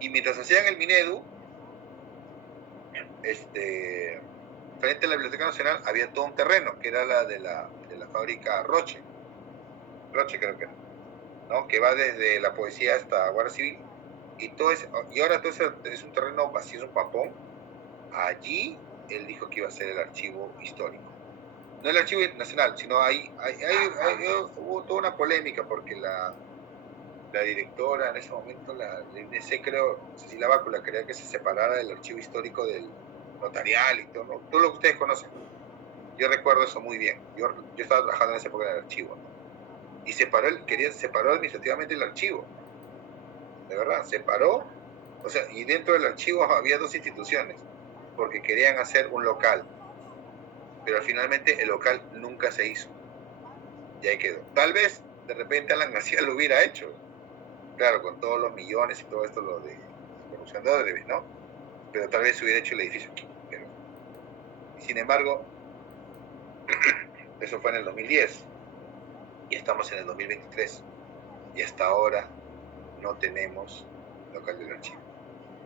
Y mientras hacían el Minedu, frente a la Biblioteca Nacional había todo un terreno, que era la de la fábrica Roche creo que era, ¿no? Que va desde la poesía hasta Guardia Civil, y ahora todo ese es un terreno vacío, es un papón. Allí él dijo que iba a ser el archivo histórico, no el archivo nacional, sino hubo toda una polémica porque la directora en ese momento, la INC, creo, no sé si la Bácula, quería que se separara del archivo histórico del notarial y todo, ¿no? Todo lo que ustedes conocen. Yo recuerdo eso muy bien. Yo estaba trabajando en esa época del archivo, ¿no? Y separó administrativamente el archivo. De verdad, separó. O sea, y dentro del archivo había dos instituciones, porque querían hacer un local. Pero finalmente el local nunca se hizo. Y ahí quedó. Tal vez, de repente, Alan García lo hubiera hecho. Claro, con todos los millones y todo esto, lo de corrupción de Odebrecht, ¿no? Pero tal vez se hubiera hecho el edificio aquí. Sin embargo, eso fue en el 2010. Y estamos en el 2023. Y hasta ahora no tenemos local del archivo.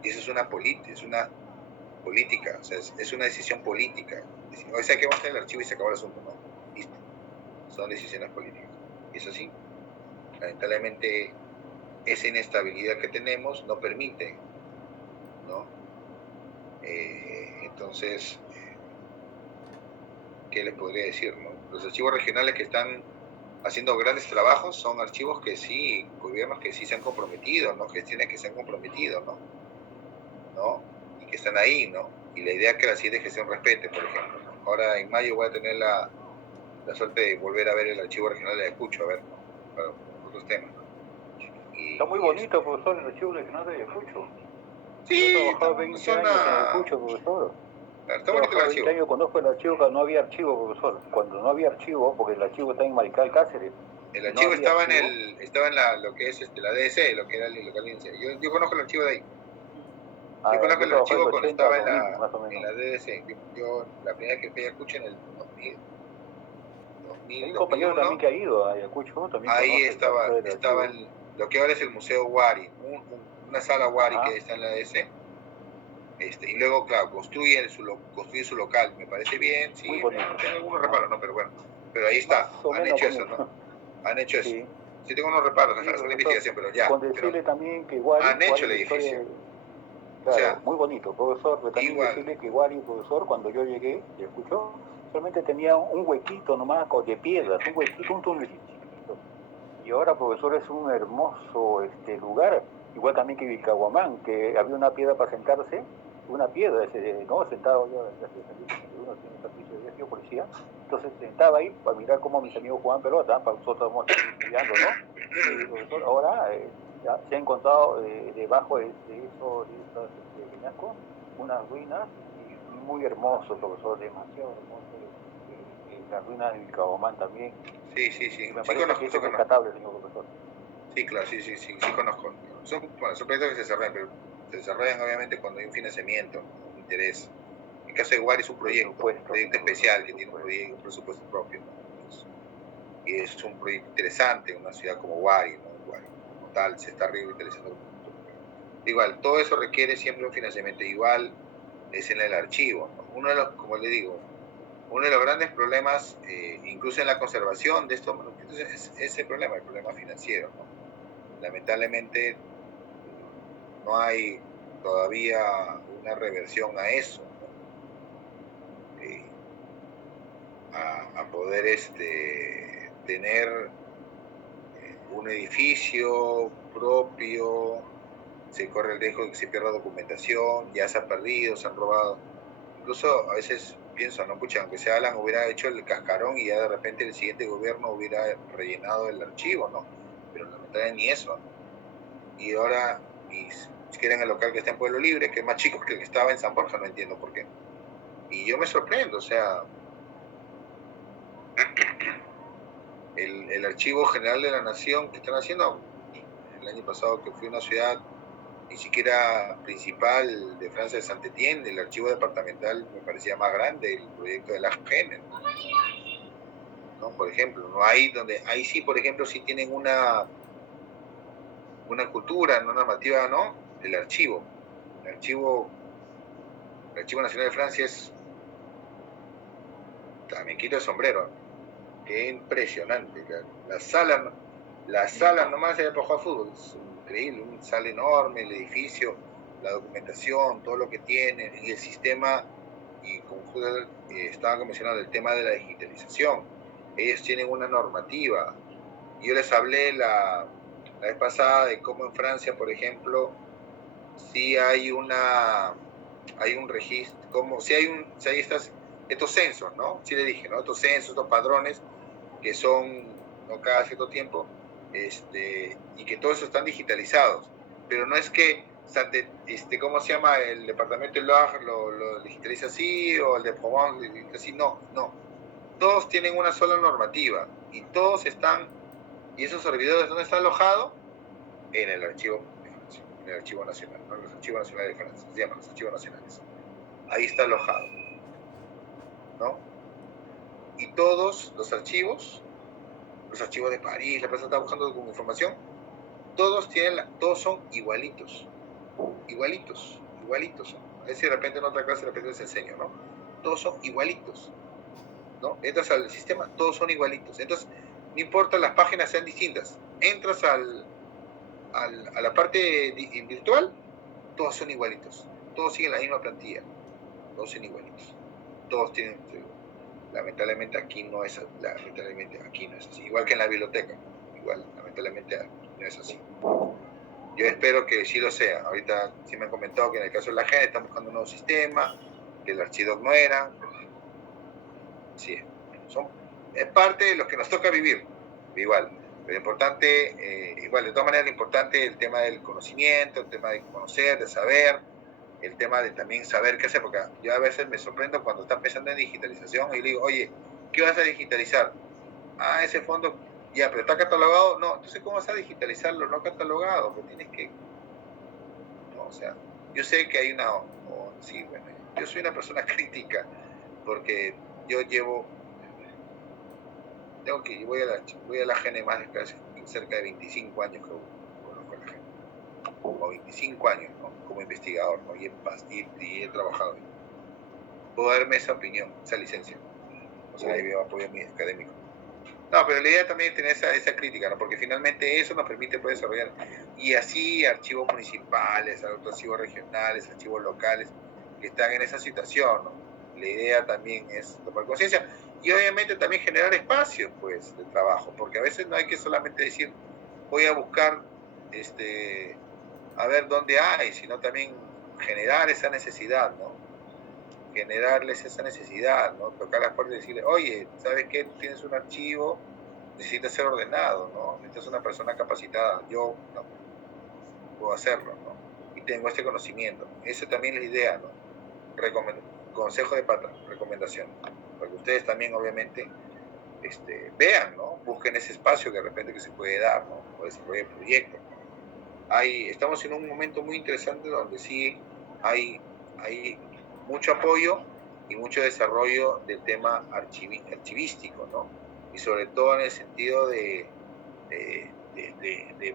Y eso es una política, o sea, es una decisión política. O sea, que vamos a hacer el archivo y se acabó el asunto, ¿no? Listo. Son decisiones políticas. Y eso sí, lamentablemente, esa inestabilidad que tenemos no permite, ¿no? Entonces, ¿qué les podría decir, no? Los archivos regionales que están haciendo grandes trabajos son archivos que sí, gobiernos que sí se han comprometido, ¿no? Gestiones que se han comprometido, ¿no? Y que están ahí, ¿no? Y la idea es que la siguiente gestión respete, por ejemplo, ¿no? Ahora en mayo voy a tener la suerte de volver a ver el archivo regional de Ayacucho, a ver, ¿no? Para otros temas, ¿no? Está muy bonito, profesor, el archivo regional de Ayacucho. Sí, yo he trabajado 20 años en Ayacucho, profesor. Está bonito el archivo. Yo conozco el archivo cuando no había archivo, profesor. Cuando no había archivo, porque el archivo está en Marical Cáceres. El archivo estaba en lo que es la DDC, lo que era el local. Yo conozco el archivo de ahí. Yo conozco el archivo cuando estaba en la DDC. Yo la primera vez que fui a Ayacucho en el 2000. Un compañero también que ha ido a Ayacucho también. Ahí estaba en lo que ahora es el Museo Wari, una sala Wari que está en la DDC. Y luego, claro, construye su local, me parece bien, sí, tengo algunos reparos, ¿no? Pero bueno, pero ahí está, han hecho eso, ¿no? Han hecho eso. Sí, tengo unos reparos, sí, la investigación, pero ya. Con decirle también que Wari han hecho el edificio. Claro, o sea, muy bonito, profesor, pero también decirle que Wari, profesor, cuando yo llegué, y escuchó, solamente tenía un huequito nomás de piedras, un huequito, un túnel. Y ahora, profesor, es un hermoso lugar, igual también que Vilcahuamán, que había una piedra para sentarse, una piedra, ¿no? Sentado yo, uno tiene servicio de policía, entonces sentaba ahí para mirar cómo mis amigos jugaban pelota, para nosotros vamos estudiando, ¿no? Y profesor, ahora ya se ha encontrado debajo de esos peñascos unas ruinas y muy hermoso, profesor, demasiado hermoso. Las ruinas de Vilcahuamán también. Sí. Me parece que eso es rescatable, señor profesor. Sí, claro, sí, conozco. Son proyectos que se desarrollan, pero se desarrollan obviamente cuando hay un financiamiento, un interés. En el caso de Guari es un proyecto especial que tiene un presupuesto propio. Y es un proyecto interesante, una ciudad como Guari, ¿no? Guari como tal, se está revitalizando. Igual, todo eso requiere siempre un financiamiento. Igual es en el archivo, ¿no? Uno de los, como le digo, uno de los grandes problemas, incluso en la conservación de estos monumentos, es ese problema, el problema financiero, ¿no? Lamentablemente no hay todavía una reversión a eso, ¿no? A poder tener un edificio propio, se corre el riesgo de que se pierda documentación, ya se ha perdido, se han robado. Incluso a veces pienso, no, pucha, aunque se Alan hubiera hecho el cascarón y ya de repente el siguiente gobierno hubiera rellenado el archivo, ¿no? Pero lamentablemente ni eso, ¿no? Y ahora, si quieren el local que está en Pueblo Libre, que es más chico que el que estaba en San Borja, no entiendo por qué. Y yo me sorprendo, o sea, el Archivo General de la Nación que están haciendo, el año pasado que fui a una ciudad ni siquiera principal de Francia de Saint-Étienne, el archivo departamental me parecía más grande, el proyecto de la GEN, ¿no? Por ejemplo, no hay donde, ahí sí, por ejemplo, sí tienen una cultura, una normativa, ¿no? El Archivo Nacional de Francia es, también quito el sombrero, qué impresionante, la sala nomás era para jugar fútbol, es increíble, una sala enorme, el edificio, la documentación, todo lo que tiene, y el sistema, y como usted estaba mencionando, el tema de la digitalización. Ellos tienen una normativa. Yo les hablé la vez pasada de cómo en Francia, por ejemplo, sí hay un registro, como si hay estos censos, ¿no? Sí le dije, ¿no? Estos censos, estos padrones que son, ¿no? Cada cierto tiempo, y que todos están digitalizados, pero no es que ¿cómo se llama? El departamento de Loire lo digitaliza así, o el de Provence así, no, todos tienen una sola normativa, y todos están, y esos servidores, ¿dónde está alojado? En el archivo nacional, ¿no? Los archivos nacionales de Francia, se llaman los archivos nacionales, ahí está alojado, ¿no? Y todos los archivos de París, la persona está buscando información, todos son igualitos. A ver si de repente en otra clase de repente les enseño, ¿no? Todos son igualitos, ¿no? Entras al sistema, todos son igualitos. Entonces, no importa las páginas sean distintas, entras a la parte virtual, todos son igualitos, todos siguen la misma plantilla, todos son igualitos, todos tienen. Lamentablemente aquí no es así, igual que en la biblioteca, lamentablemente no es así. Yo espero que sí lo sea. Ahorita sí me han comentado que en el caso de la GEN están buscando un nuevo sistema, que el archidoc no era. Sí, es parte de lo que nos toca vivir, igual. Pero importante, igual, de todas maneras, lo importante es el tema del conocimiento, el tema de conocer, de saber, el tema de también saber qué hacer, porque yo a veces me sorprendo cuando están pensando en digitalización y le digo, oye, ¿qué vas a digitalizar? Ah, ese fondo, ya, pero ¿está catalogado? No, entonces ¿cómo vas a digitalizarlo no catalogado? Pues tienes que, no, o sea, yo sé que hay sí, bueno, yo soy una persona crítica, porque yo voy a la GEN más de cerca de 25 años que conozco a la GEN, como 25 años, ¿no? Como investigador, ¿no? Y he trabajado ahí. Puedo darme esa opinión, esa licencia, o sea, ahí veo apoyo mi académico. No, pero la idea también es tener esa crítica, ¿no? Porque finalmente eso nos permite poder desarrollar, y así archivos municipales, archivos regionales, archivos locales, que están en esa situación, ¿no? La idea también es tomar conciencia, y obviamente también generar espacios, pues, de trabajo, porque a veces no hay que solamente decir, voy a buscar, a ver dónde hay, sino también generar esa necesidad, ¿no? Generarles esa necesidad, ¿no? Tocar las puertas y decirle, oye, ¿sabes qué? Tú tienes un archivo, necesitas ser ordenado, ¿no? Necesitas una persona capacitada, yo no puedo hacerlo, ¿no? Y tengo este conocimiento. Esa también es la idea, ¿no? Consejo de pata, recomendación, para que ustedes también, obviamente, vean, ¿no? Busquen ese espacio que de repente que se puede dar, ¿no? O desarrollar proyectos. Estamos en un momento muy interesante donde sí hay mucho apoyo y mucho desarrollo del tema archivístico, ¿no? Y sobre todo en el sentido de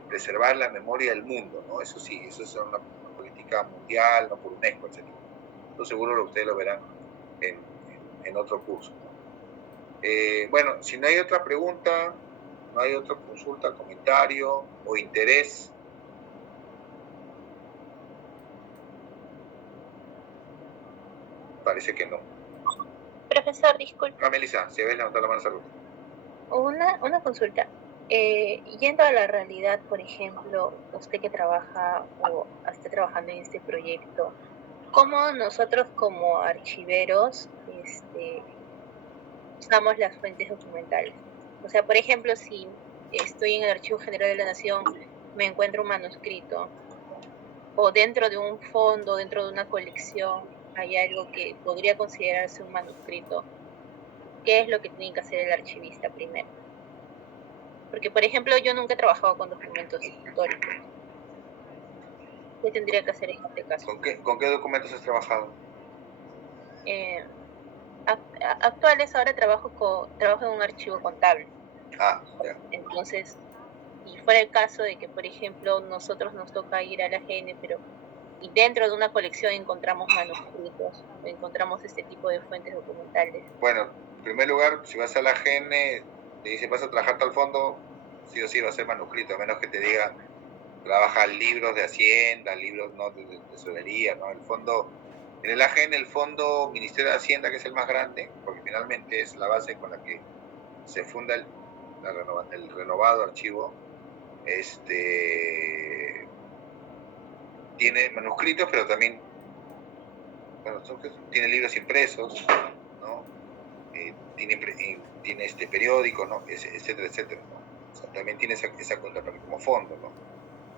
preservar la memoria del mundo, ¿no? Eso sí, eso es una política mundial, no por UNESCO, etc. Yo seguro que ustedes lo verán en otro curso, ¿no? Bueno, si no hay otra pregunta, no hay otra consulta, comentario o interés. Parece que no. Profesor, disculpe. Melissa, si ves levantar la mano, salud. Una consulta. Yendo a la realidad, por ejemplo, usted que trabaja o está trabajando en este proyecto, ¿cómo nosotros como archiveros usamos las fuentes documentales? O sea, por ejemplo, si estoy en el Archivo General de la Nación, me encuentro un manuscrito, o dentro de un fondo, dentro de una colección, hay algo que podría considerarse un manuscrito. ¿Qué es lo que tiene que hacer el archivista primero? Porque, por ejemplo, yo nunca he trabajado con documentos históricos. ¿Qué tendría que hacer en este caso? ¿Con qué documentos has trabajado? Actuales, ahora trabajo en un archivo contable. Ah, ya. Entonces, y fuera el caso de que, por ejemplo, nosotros nos toca ir a la AGN, y dentro de una colección encontramos manuscritos, encontramos este tipo de fuentes documentales. Bueno, en primer lugar, si vas a la AGN, te dice vas a trabajar tal fondo, sí o sí va a ser manuscrito, a menos que te diga trabaja libros de Hacienda, libros no de tesorería, ¿no? El fondo, en el AGN, el fondo Ministerio de Hacienda, que es el más grande, porque finalmente es la base con la que se funda el renovado archivo, tiene manuscritos, pero también, bueno, tiene libros impresos, ¿no? Tiene periódicos, ¿no? Etcétera, etcétera, ¿no? O sea, también tiene esa cuenta como fondo, ¿no?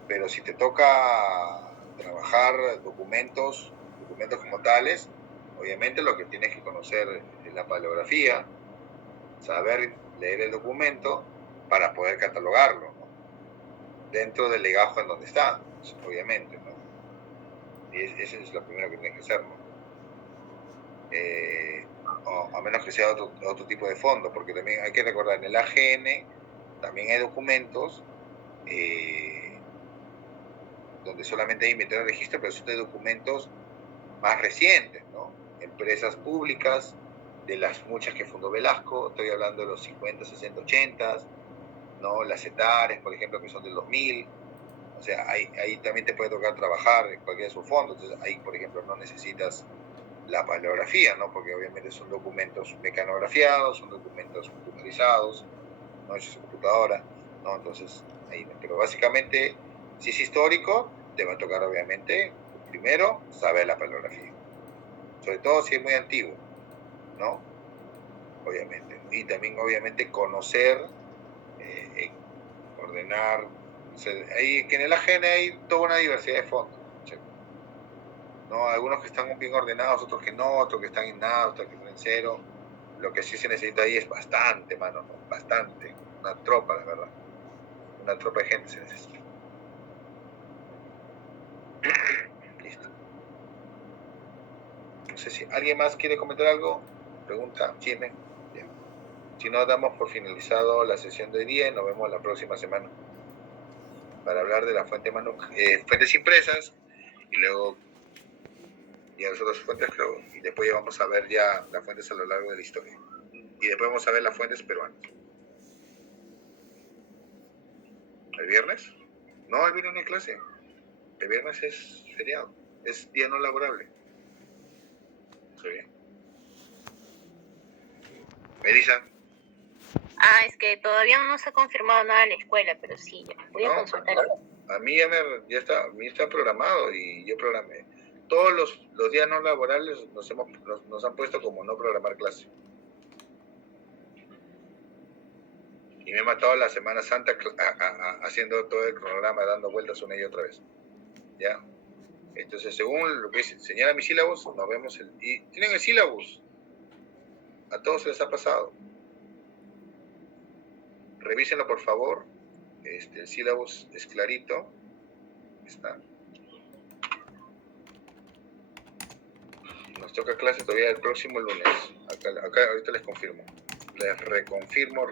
Pero si te toca trabajar documentos como tales, obviamente lo que tienes que conocer es la paleografía, saber leer el documento para poder catalogarlo, ¿no? Dentro del legajo en donde está, obviamente, ¿no? Y eso es lo primero que tienes que hacer, ¿no? A menos que sea otro tipo de fondo, porque también hay que recordar, en el AGN también hay documentos donde solamente hay inventario de registro, pero son de documentos más recientes, ¿no? Empresas públicas, de las muchas que fundó Velasco, estoy hablando de los 50, 60, 80, ¿no? Las CETARES, por ejemplo, que son del 2000, o sea, ahí también te puede tocar trabajar en cualquiera de sus fondos, entonces ahí, por ejemplo, no necesitas la paleografía, ¿no? Porque obviamente son documentos mecanografiados, son documentos computarizados, no hechos en computadora, ¿no? Entonces, ahí, pero básicamente, si es histórico, te va a tocar obviamente, primero, saber la paleografía, sobre todo si es muy antiguo, ¿no? Obviamente, y también obviamente conocer, ordenar, o sea, que en el AGN hay toda una diversidad de fondos, ¿no? Algunos que están bien ordenados, otros que no, otros que están en nada, otros que están en cero. Lo que sí se necesita ahí es bastante, mano, ¿no? Bastante, una tropa, la verdad, una tropa de gente se necesita. Listo. No sé si alguien más quiere comentar algo, pregunta, chisme. Bien. Si no, damos por finalizado la sesión de hoy día y nos vemos la próxima semana para hablar de la fuentes impresas y luego ya las otras fuentes, creo, y después ya vamos a ver ya las fuentes a lo largo de la historia y después vamos a ver las fuentes peruanas. ¿El viernes? No, el viernes no hay clase. El viernes es feriado, es día no laborable. Sí. Melissa. Es que todavía no se ha confirmado nada en la escuela, pero sí, ya voy a consultar. A mí ya está programado y yo programé. Todos los días no laborales nos han puesto como no programar clase. Y me he matado la Semana Santa haciendo todo el cronograma, dando vueltas una y otra vez. ¿Ya? Entonces, según lo que señala mi sílabus, nos vemos y tienen el sílabus. A todos se les ha pasado. Revísenlo, por favor. El sílabus es clarito. Está. Nos toca clase todavía el próximo lunes. Acá ahorita les confirmo. Les reconfirmo.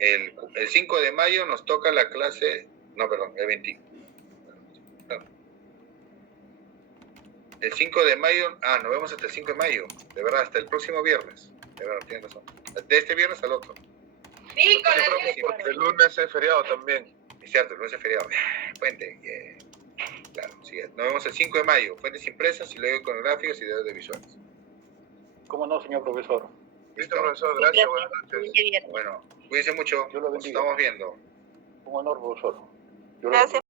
El 5 de mayo nos toca la clase, el 20. El 5 de mayo, nos vemos hasta el 5 de mayo, de verdad, hasta el próximo viernes. De verdad, tienes razón. De este viernes al otro. Sí, porque el lunes es feriado también. Es cierto, el lunes es feriado. Puente. Claro, sí. Nos vemos el 5 de mayo. Fuentes impresas y luego iconográficas y de audiovisuales. ¿Cómo no, señor profesor? Listo, profesor. Gracias, buenas noches. Bueno, cuídense mucho. Nos estamos viendo. Un honor, profesor. Gracias.